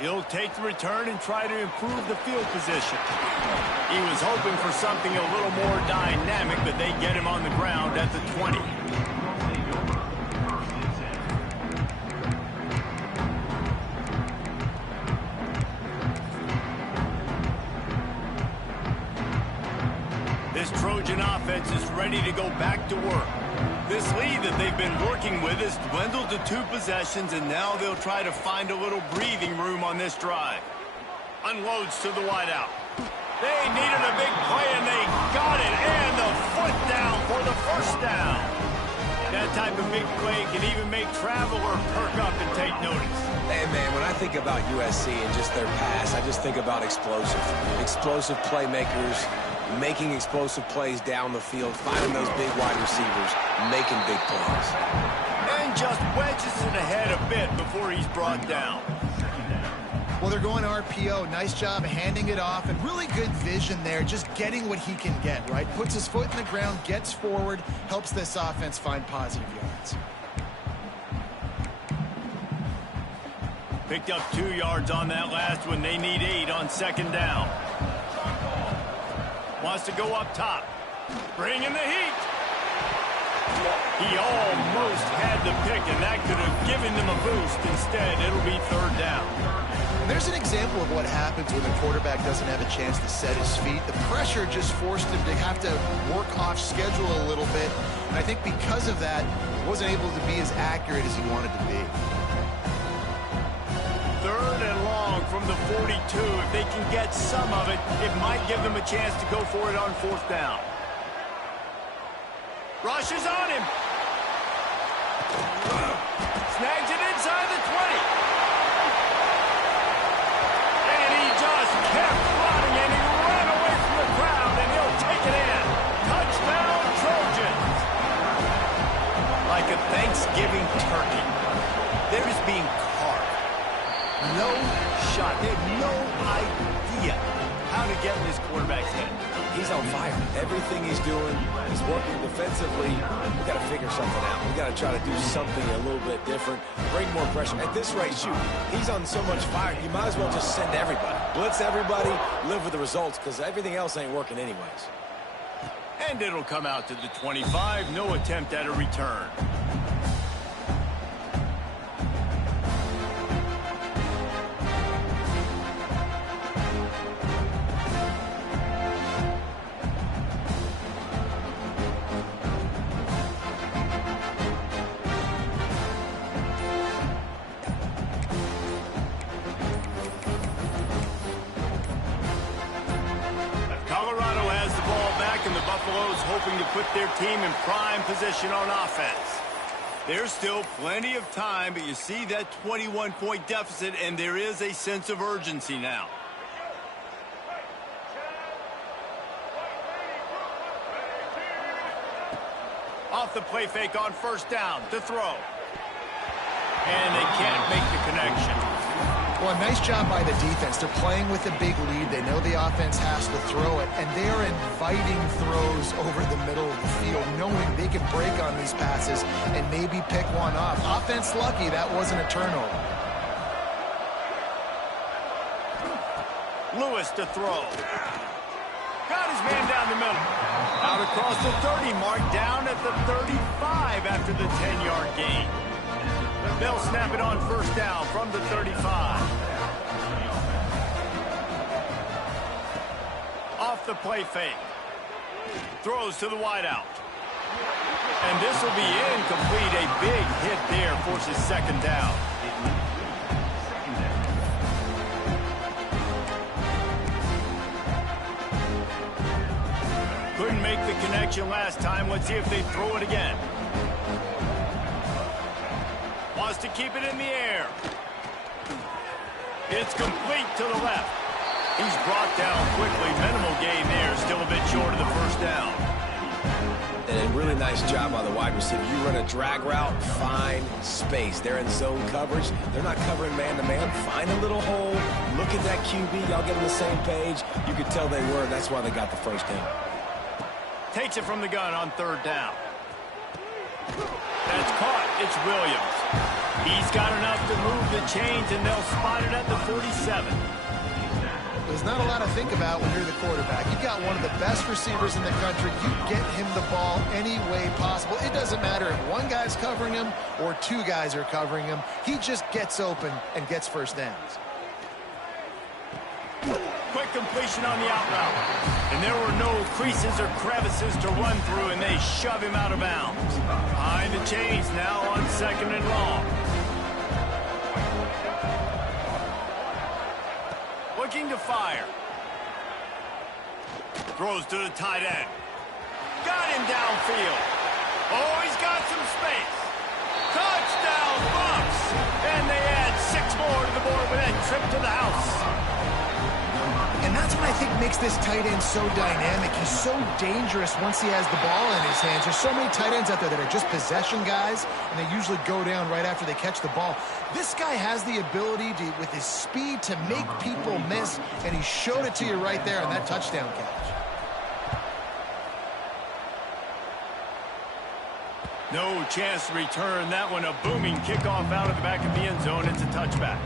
He'll take the return and try to improve the field position. He was hoping for something a little more dynamic, but they get him on the ground at the 20. This Trojan offense is ready to go back to work. This lead that they've been working with has dwindled to 2 possessions, and now they'll try to find a little breathing room on this drive. Unloads to the wideout. They needed a big play, and they got it, and the foot down for the first down. That type of big play can even make traveler perk up and take notice. Hey, man, when I think about USC and just their pass, I just think about explosive. Explosive playmakers, making explosive plays down the field, finding those big wide receivers, making big plays. And just wedges it ahead a bit before he's brought down. Well, they're going RPO. Nice job handing it off, and really good vision there, just getting what he can get, right? Puts his foot in the ground, gets forward, helps this offense find positive yards. Picked up 2 yards on that last one. They need 8 on 2nd down. Wants to go up top. Bring in the heat. He almost had the pick, and that could have given them a boost. Instead, it'll be 3rd down. There's an example of what happens when the quarterback doesn't have a chance to set his feet. The pressure just forced him to have to work off schedule a little bit. And I think because of that, he wasn't able to be as accurate as he wanted to be. from the 42. If they can get some of it, it might give them a chance to go for it on 4th down. Rushes on him. Snags it inside the 20. And he just kept running, and he ran away from the crowd, and he'll take it in. Touchdown, Trojans. Like a Thanksgiving turkey, they're just being carved. No shot. They have no idea how to get in this quarterback's head. He's on fire. Everything he's doing is working defensively. We got to figure something out. We got to try to do something a little bit different, bring more pressure. At this rate, shoot, he's on so much fire, you might as well just send everybody. Blitz everybody, live with the results, because everything else ain't working anyways. And it'll come out to the 25. No attempt at a return. Hoping to put their team in prime position on offense. There's still plenty of time, but you see that 21-point deficit, and there is a sense of urgency now. Off the play fake on 1st down to throw. And they can't make the connection. Well, nice job by the defense. They're playing with a big lead. They know the offense has to throw it, and they are inviting throws over the middle of the field, knowing they can break on these passes and maybe pick one off. Offense lucky that wasn't a turnover. Lewis to throw. Got his man down the middle. Out across the 30 mark, down at the 35 after the 10-yard gain. They'll snap it on 1st down from the 35. Off the play fake. Throws to the wideout. And this will be incomplete. A big hit there forces 2nd down. Couldn't make the connection last time. Let's see if they throw it again. Wants to keep it in the air. It's complete to the left. He's brought down quickly. Minimal gain there. Still a bit short of the 1st down. And a really nice job by the wide receiver. You run a drag route, find space. They're in zone coverage. They're not covering man-to-man. Find a little hole. Look at that QB. Y'all get on the same page. You could tell they were. That's why they got the 1st down. Takes it from the gun on 3rd down. That's caught. It's Williams. He's got enough to move the chains, and they'll spot it at the 47. There's not a lot to think about when you're the quarterback. You've got one of the best receivers in the country. You get him the ball any way possible. It doesn't matter if one guy's covering him or 2 guys are covering him. He just gets open and gets 1st downs. Quick completion on the out route. And there were no creases or crevices to run through, and they shove him out of bounds. Behind the chains now on 2nd and long. Looking to fire. Throws to the tight end. Got him downfield. Oh, he's got some space. Touchdown, Bucks! And they add 6 more to the board with that trip to the house. And that's what I think makes this tight end so dynamic. He's so dangerous once he has the ball in his hands. There's so many tight ends out there that are just possession guys, and they usually go down right after they catch the ball. This guy has the ability to, with his speed, to make people miss, and he showed it to you right there on that touchdown catch. No chance to return that one. A booming kickoff out of the back of the end zone. It's a touchback.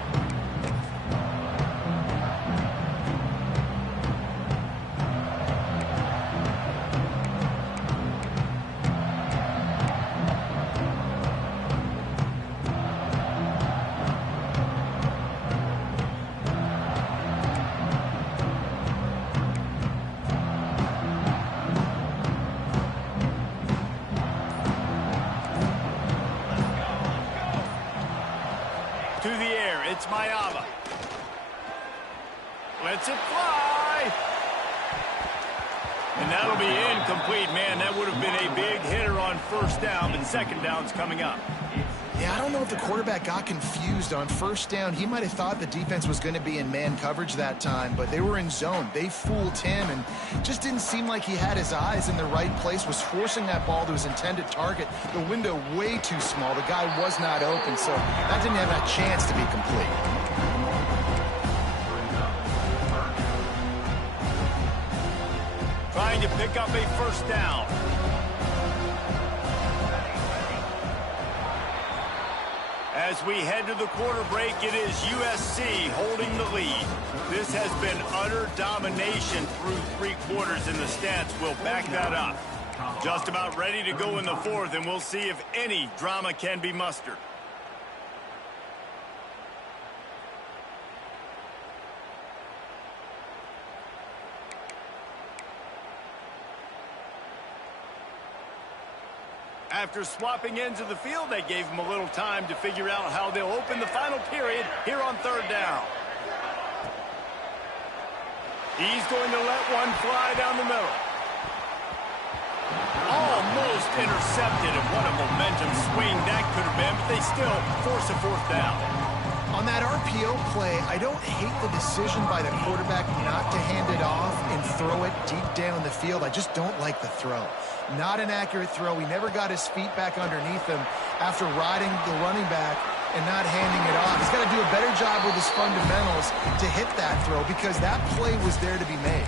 Lets it fly. And that'll be incomplete. Man, that would have been a big hitter on first down, but second down's coming up. Yeah, I don't know if the quarterback got confused on first down. He might have thought the defense was going to be in man coverage that time, but they were in zone. They fooled him and just didn't seem like he had his eyes in the right place, was forcing that ball to his intended target. The window way too small. The guy was not open, so that didn't have a chance to be complete. Trying to pick up a first down. As we head to the quarter break, it is USC holding the lead. This has been utter domination through 3 quarters, and the stats will back that up. Just about ready to go in the fourth, and we'll see if any drama can be mustered. After swapping ends of the field, they gave him a little time to figure out how they'll open the final period here on third down. He's going to let one fly down the middle. Almost intercepted, and what a momentum swing that could have been, but they still force a fourth down. On that RPO play, I don't hate the decision by the quarterback not to hand it off and throw it deep down the field. I just don't like the throw. Not an accurate throw. He never got his feet back underneath him after riding the running back and not handing it off. He's got to do a better job with his fundamentals to hit that throw because that play was there to be made.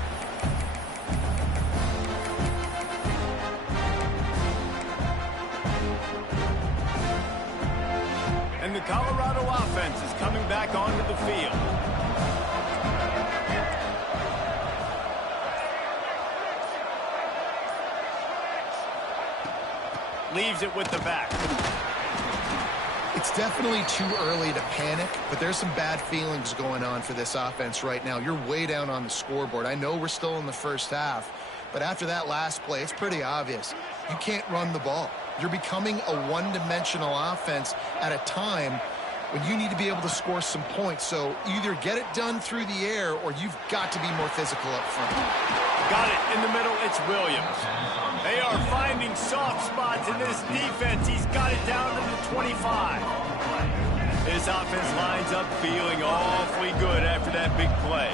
And the Colorado offense is coming back onto the field. Leaves it with the back. It's definitely too early to panic, but there's some bad feelings going on for this offense right now. You're way down on the scoreboard. I know we're still in the first half, but after that last play, it's pretty obvious. You can't run the ball. You're becoming a one-dimensional offense at a time when you need to be able to score some points. So either get it done through the air or you've got to be more physical up front. Got it in the middle. It's Williams. They are finding soft spots in this defense. He's got it down to the 25. This offense lines up feeling awfully good after that big play.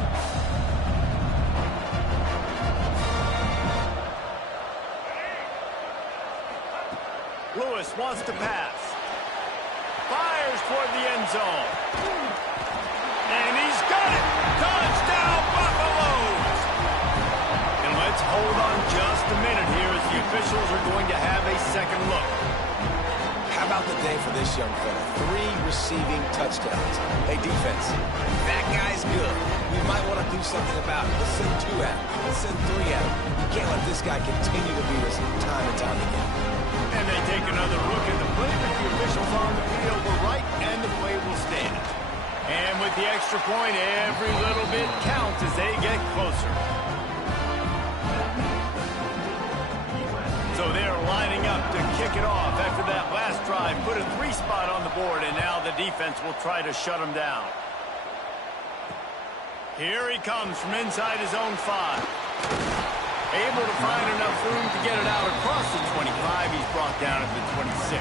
Lewis wants to pass. Fires toward the end zone. And he's got it. Touchdown, Buffaloes. And let's hold on just a minute here as the officials are going to have a second look. How about the day for this young fella? 3 receiving touchdowns. Hey, defense, that guy's good. We might want to do something about it. Let's send 2 at him. Let's send 3 at him. You can't let this guy continue to beat us time and time again. And they take another look at the play, but the officials on the field were right, and the play will stand. And with the extra point, every little bit counts as they get closer. So they're lining up to kick it off after that last drive. Put a 3 spot on the board, and now the defense will try to shut them down. Here he comes from inside his own 5. Able to find enough room to get it out across the 25. He's brought down at the 26.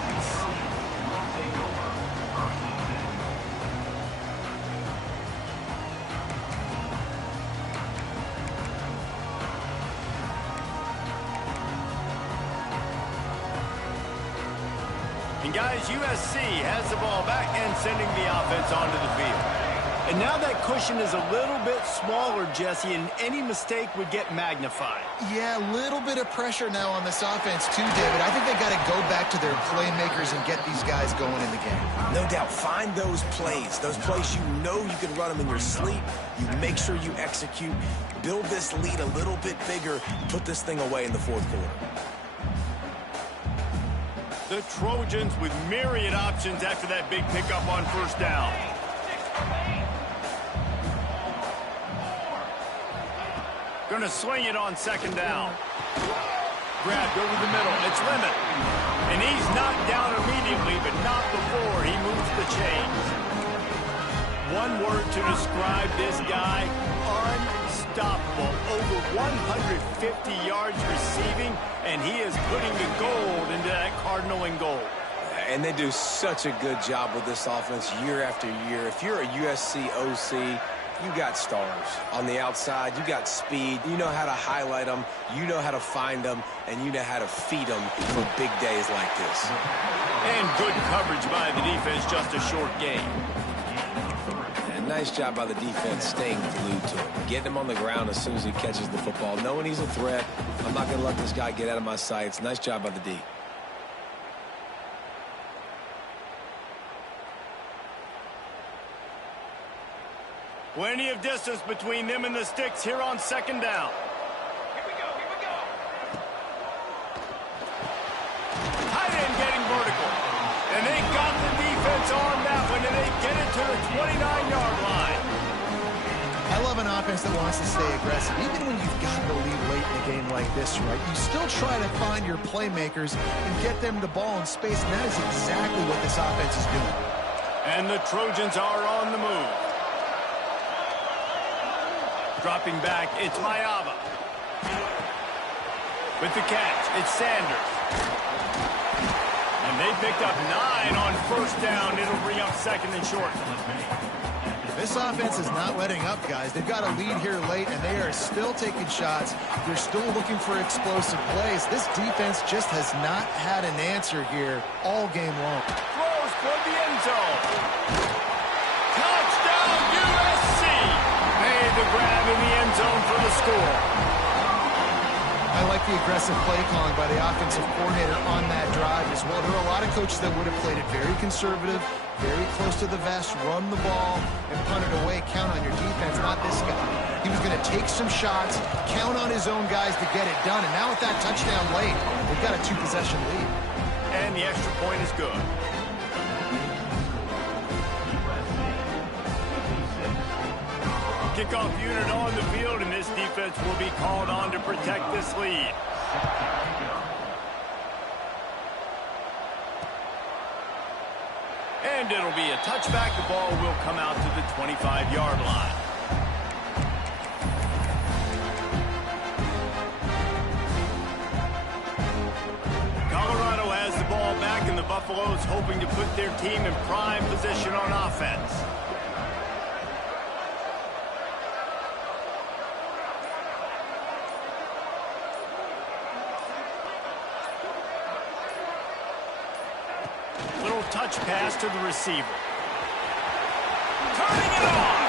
And guys, USC has the ball back and sending the offense onto the field. And now that cushion is a little bit smaller, Jesse, and any mistake would get magnified. Yeah, a little bit of pressure now on this offense too, David. I think they got to go back to their playmakers and get these guys going in the game. No doubt. Find those plays you know you can run them in your sleep. You make sure you execute. Build this lead a little bit bigger. Put this thing away in the 4th quarter. The Trojans with myriad options after that big pickup on first down. Gonna swing it on second down. Grabbed over the middle. It's Lemon. And he's knocked down immediately, but not before he moves the chains. one word to describe this guy: unstoppable. Over 150 yards receiving, and he is putting the gold into that Cardinal and gold. And they do such a good job with this offense year after year. If you're a USC OC, you got stars. On the outside, you got speed. You know how to highlight them. You know how to find them. And you know how to feed them for big days like this. And good coverage by the defense, just a short gain. And nice job by the defense staying glued to it. Getting him on the ground as soon as he catches the football. Knowing he's a threat. I'm not going to let this guy get out of my sights. Nice job by the D. Plenty of distance between them and the sticks here on second down. Here we go. Tight end getting vertical. And they got the defense on that one, and they get it to the 29-yard line. I love an offense that wants to stay aggressive. Even when you've got the lead late in a game like this, right, you still try to find your playmakers and get them the ball in space, and that is exactly what this offense is doing. And the Trojans are on the move. Dropping back, it's Mayava. With the catch, it's Sanders. And they picked up 9 on first down. It'll bring up second and short. This offense is not letting up, guys. They've got a lead here late, and they are still taking shots. They're still looking for explosive plays. This defense just has not had an answer here all game long. Throws toward the end zone. Touchdown, USC! Made the grab in the end zone for the score. I like the aggressive play calling by the offensive coordinator on that drive as well. There are a lot of coaches that would have played it very conservative, very close to the vest, run the ball, and punt it away. Count on your defense, not this guy. He was going to take some shots, count on his own guys to get it done. And now with that touchdown late, they've got a 2-possession lead. And the extra point is good. Kickoff unit on the field, and this defense will be called on to protect this lead. And it'll be a touchback. The ball will come out to the 25-yard line. Colorado has the ball back, and the Buffaloes hoping to put their team in prime position on offense. Touch pass to the receiver. Turning it on.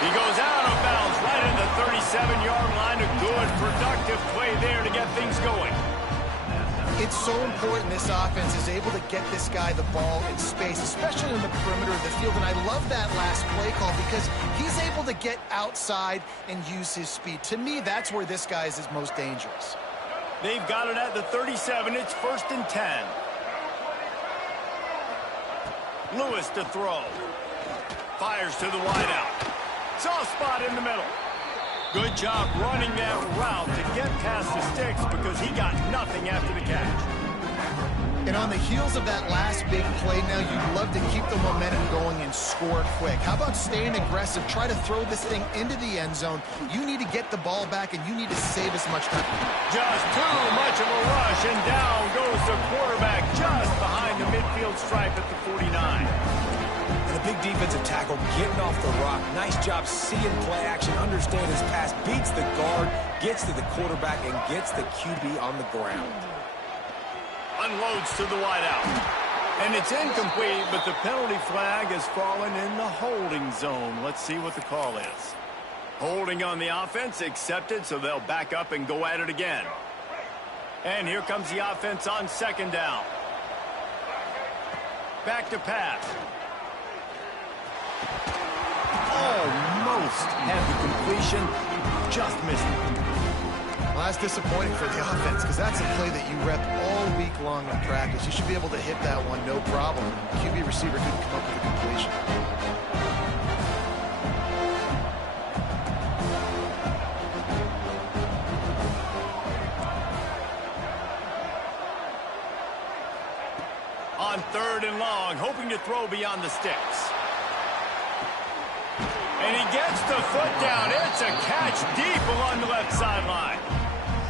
He goes out of bounds right at the 37-yard line. A good, productive play there to get things going. It's so important this offense is able to get this guy the ball in space, especially in the perimeter of the field. And I love that last play call because he's able to get outside and use his speed. To me, that's where this guy is his most dangerous. They've got it at the 37. It's 1st and 10. Lewis to throw. Fires to the wideout. Soft spot in the middle. Good job running that route to get past the sticks because he got nothing after the catch. And on the heels of that last big play now, you'd love to keep the momentum going and score quick. How about staying aggressive? Try to throw this thing into the end zone. You need to get the ball back, and you need to save as much time. Just too much of a rush, and down goes the quarterback just behind the midfield stripe at the 49. And a big defensive tackle getting off the rock. Nice job seeing play action, understand his pass, beats the guard, gets to the quarterback, and gets the QB on the ground. Unloads to the wideout. And it's incomplete, but the penalty flag has fallen in the holding zone. Let's see what the call is. Holding on the offense, accepted, so they'll back up and go at it again. And here comes the offense on second down. Back to pass. Almost had the completion, just missed it. Well, that's disappointing for the offense because that's a play that you rep all week long in practice. You should be able to hit that one, no problem. The QB receiver couldn't come up with a completion. On 3rd and long, hoping to throw beyond the sticks. And he gets the foot down. It's a catch deep along the left sideline.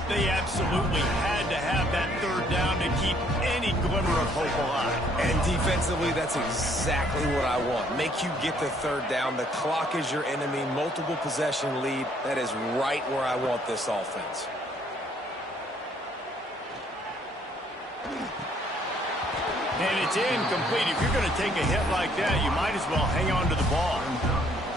They absolutely had to have that third down to keep any glimmer of hope alive. And defensively, that's exactly what I want. Make you get the third down. The clock is your enemy. Multiple possession lead. That is right where I want this offense. And it's incomplete. If you're going to take a hit like that, you might as well hang on to the ball.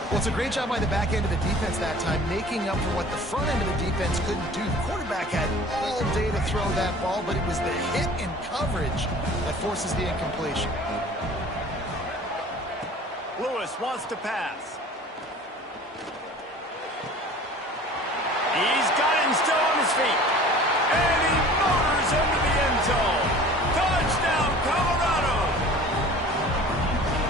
Well, it's a great job by the back end of the defense that time, making up for what the front end of the defense couldn't do. The quarterback had all day to throw that ball, but it was the hit in coverage that forces the incompletion. Lewis wants to pass. He's got him still on his feet. And he motors into the end zone. Touchdown, Colorado!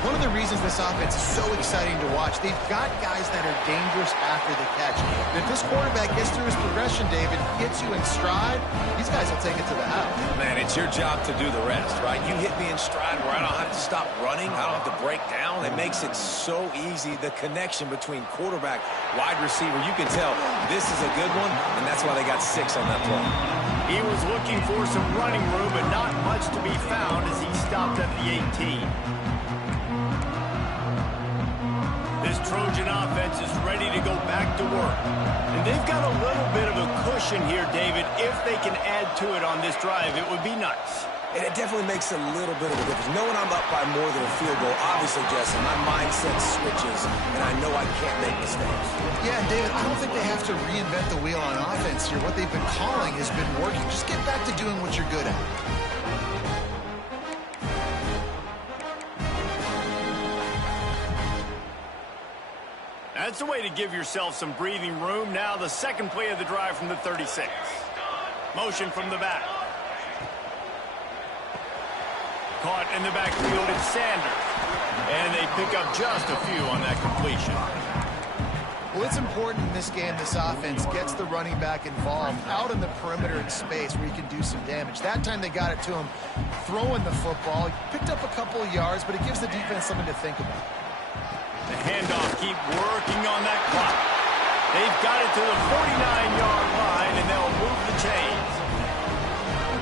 One of the reasons this offense is so exciting to watch, they've got guys that are dangerous after the catch. And if this quarterback gets through his progression, David, gets you in stride, these guys will take it to the house. Man, it's your job to do the rest, right? You hit me in stride where I don't have to stop running. I don't have to break down. It makes it so easy. The connection between quarterback, wide receiver, you can tell this is a good one, and that's why they got 6 on that play. He was looking for some running room, but not much to be found as he stopped at the 18. This Trojan offense is ready to go back to work. And they've got a little bit of a cushion here, David. If they can add to it on this drive, it would be nice. And it definitely makes a little bit of a difference. Knowing I'm up by more than a field goal, obviously, Jesse, my mindset switches, and I know I can't make mistakes. Yeah, David, I don't think they have to reinvent the wheel on offense here. What they've been calling has been working. Just get back to doing what you're good at. That's the way to give yourself some breathing room. Now the second play of the drive from the 36. Motion from the back. Caught in the backfield, it's Sanders. And they pick up just a few on that completion. Well, it's important in this game, this offense gets the running back involved out in the perimeter in space where he can do some damage. That time they got it to him throwing the football. He picked up a couple of yards, but it gives the defense something to think about. The handoff, keep working on that clock. They've got it to the 49-yard line, and they'll move the chains.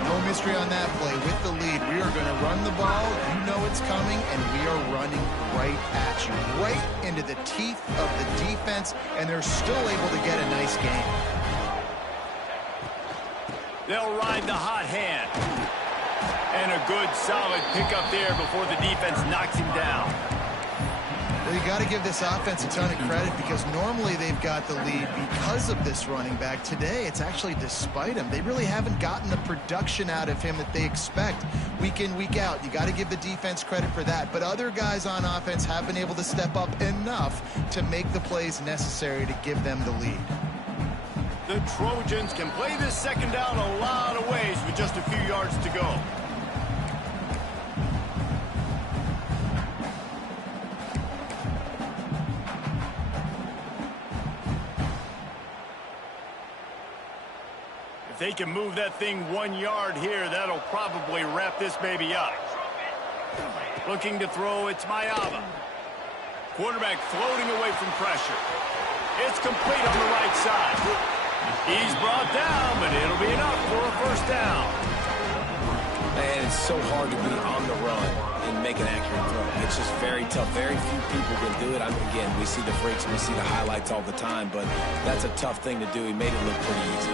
No mystery on that play. With the lead, we are going to run the ball. You know it's coming, and we are running right at you, right into the teeth of the defense, and they're still able to get a nice gain. They'll ride the hot hand. And a good, solid pickup there before the defense knocks him down. Well, you got to give this offense a ton of credit because normally they've got the lead because of this running back. Today, it's actually despite him. They really haven't gotten the production out of him that they expect week in, week out. You got to give the defense credit for that. But other guys on offense have been able to step up enough to make the plays necessary to give them the lead. The Trojans can play this second down a lot of ways with just a few yards to go. If they can move that thing 1 yard here, that'll probably wrap this baby up. Looking to throw, it's Mayava. Quarterback floating away from pressure. It's complete on the right side. He's brought down, but it'll be enough for a first down. And it's so hard to be on the run and make an accurate throw. It's just very tough. Very few people can do it. Again, we see the freaks and we see the highlights all the time, but that's a tough thing to do. He made it look pretty easy.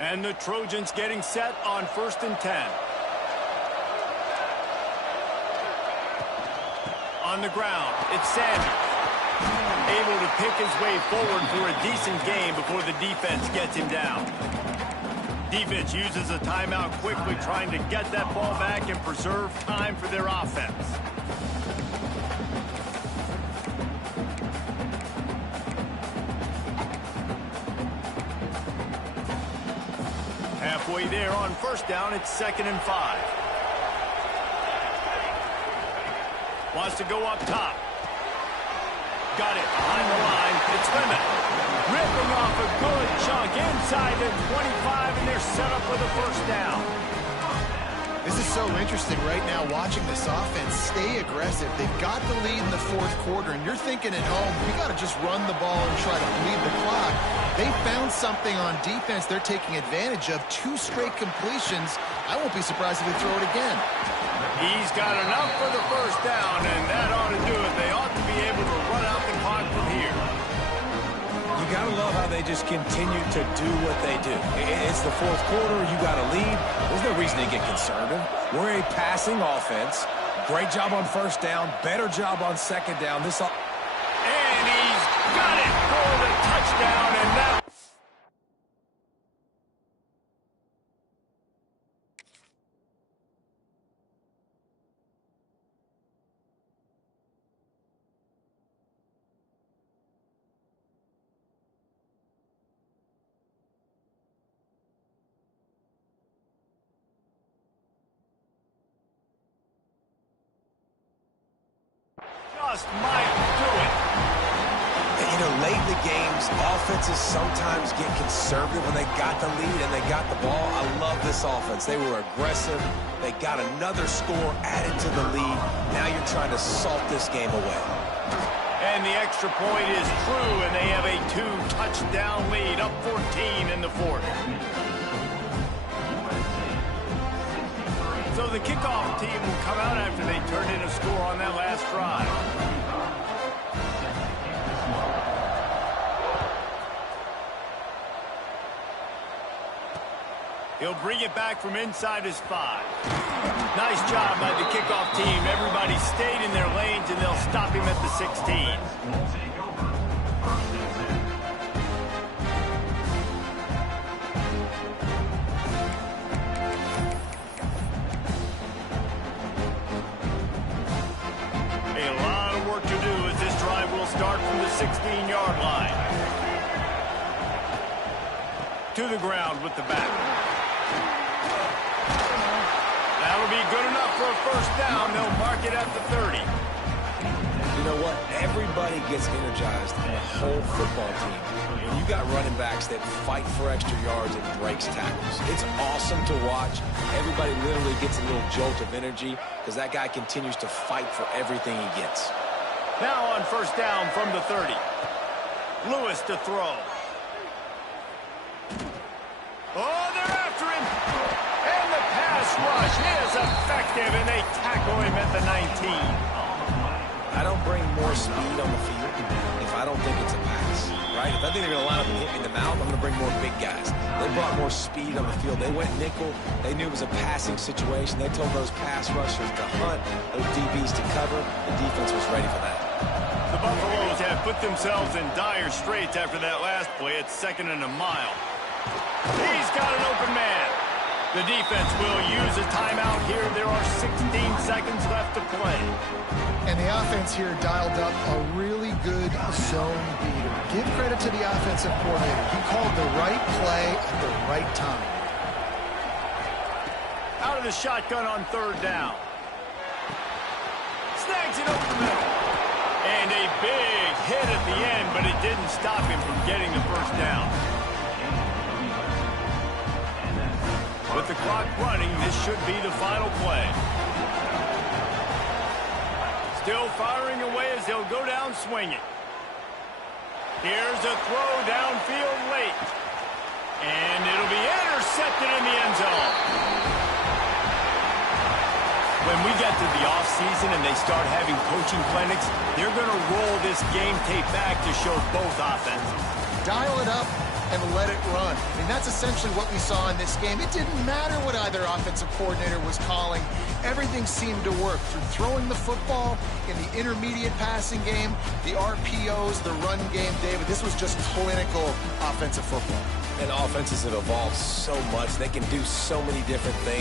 And the Trojans getting set on 1st and 10. On the ground, it's Sanders. Able to pick his way forward for a decent game before the defense gets him down. Defense uses a timeout quickly, trying to get that ball back and preserve time for their offense. Halfway there on 1st down, it's 2nd and 5. Wants to go up top. Got it behind the line. It's Lemon. Ripping off a good chunk inside the 25, and they're set up with a 1st down. This is so interesting right now watching this offense stay aggressive. They've got the lead in the fourth quarter, and you're thinking at home, we got to just run the ball and try to bleed the clock. They found something on defense they're taking advantage of. 2 straight completions. I won't be surprised if they throw it again. He's got enough for the first down, and that ought to do it. They ought to be able to run out the clock from here. You got to love how they just continue to do what they do. It's the fourth quarter. You got a lead. There's no reason to get conservative. We're a passing offense. Great job on first down. Better job on second down. And he's got it for the touchdown, and that... just might do it. You know, late in the games, offenses sometimes get conservative when they got the lead and they got the ball. I love this offense. They were aggressive. They got another score added to the lead. Now you're trying to salt this game away. And the extra point is true, and they have a 2-touchdown lead, up 14 in the fourth. So the kickoff team will come out after they turn in a score on that last drive. He'll bring it back from inside his 5. Nice job by the kickoff team. Everybody stayed in their lanes, and they'll stop him at the 16. Start from the 16-yard line. To the ground with the back. That'll be good enough for a first down. They'll mark it at the 30. You know what? Everybody gets energized in the whole football team. When you got running backs that fight for extra yards and breaks tackles, it's awesome to watch. Everybody literally gets a little jolt of energy because that guy continues to fight for everything he gets. Now on first down from the 30. Lewis to throw. Oh, they're after him. And the pass rush is effective, and they tackle him at the 19. I don't bring more speed on the field if I don't think it's a pass, right? If I think they're going to line up and hit me in the mouth, I'm going to bring more big guys. They brought more speed on the field. They went nickel. They knew it was a passing situation. They told those pass rushers to hunt, those DBs to cover. The defense was ready for that. The Buffaloes have put themselves in dire straits after that last play. It's 2nd and a mile. He's got an open man. The defense will use a timeout here. There are 16 seconds left to play. And the offense here dialed up a really good zone beater. Give credit to the offensive coordinator. He called the right play at the right time. Out of the shotgun on third down. Snags it over the middle. And a big hit at the end, but it didn't stop him from getting the first down. With the clock running, this should be the final play. Still firing away as they'll go down swinging. Here's a throw downfield late. And it'll be intercepted in the end zone. When we get to the offseason and they start having coaching clinics, they're going to roll this game tape back to show both offenses. Dial it up and let it run. I mean, that's essentially what we saw in this game. It didn't matter what either offensive coordinator was calling. Everything seemed to work through throwing the football in the intermediate passing game, the RPOs, the run game. David, this was just clinical offensive football. And offenses have evolved so much. They can do so many different things.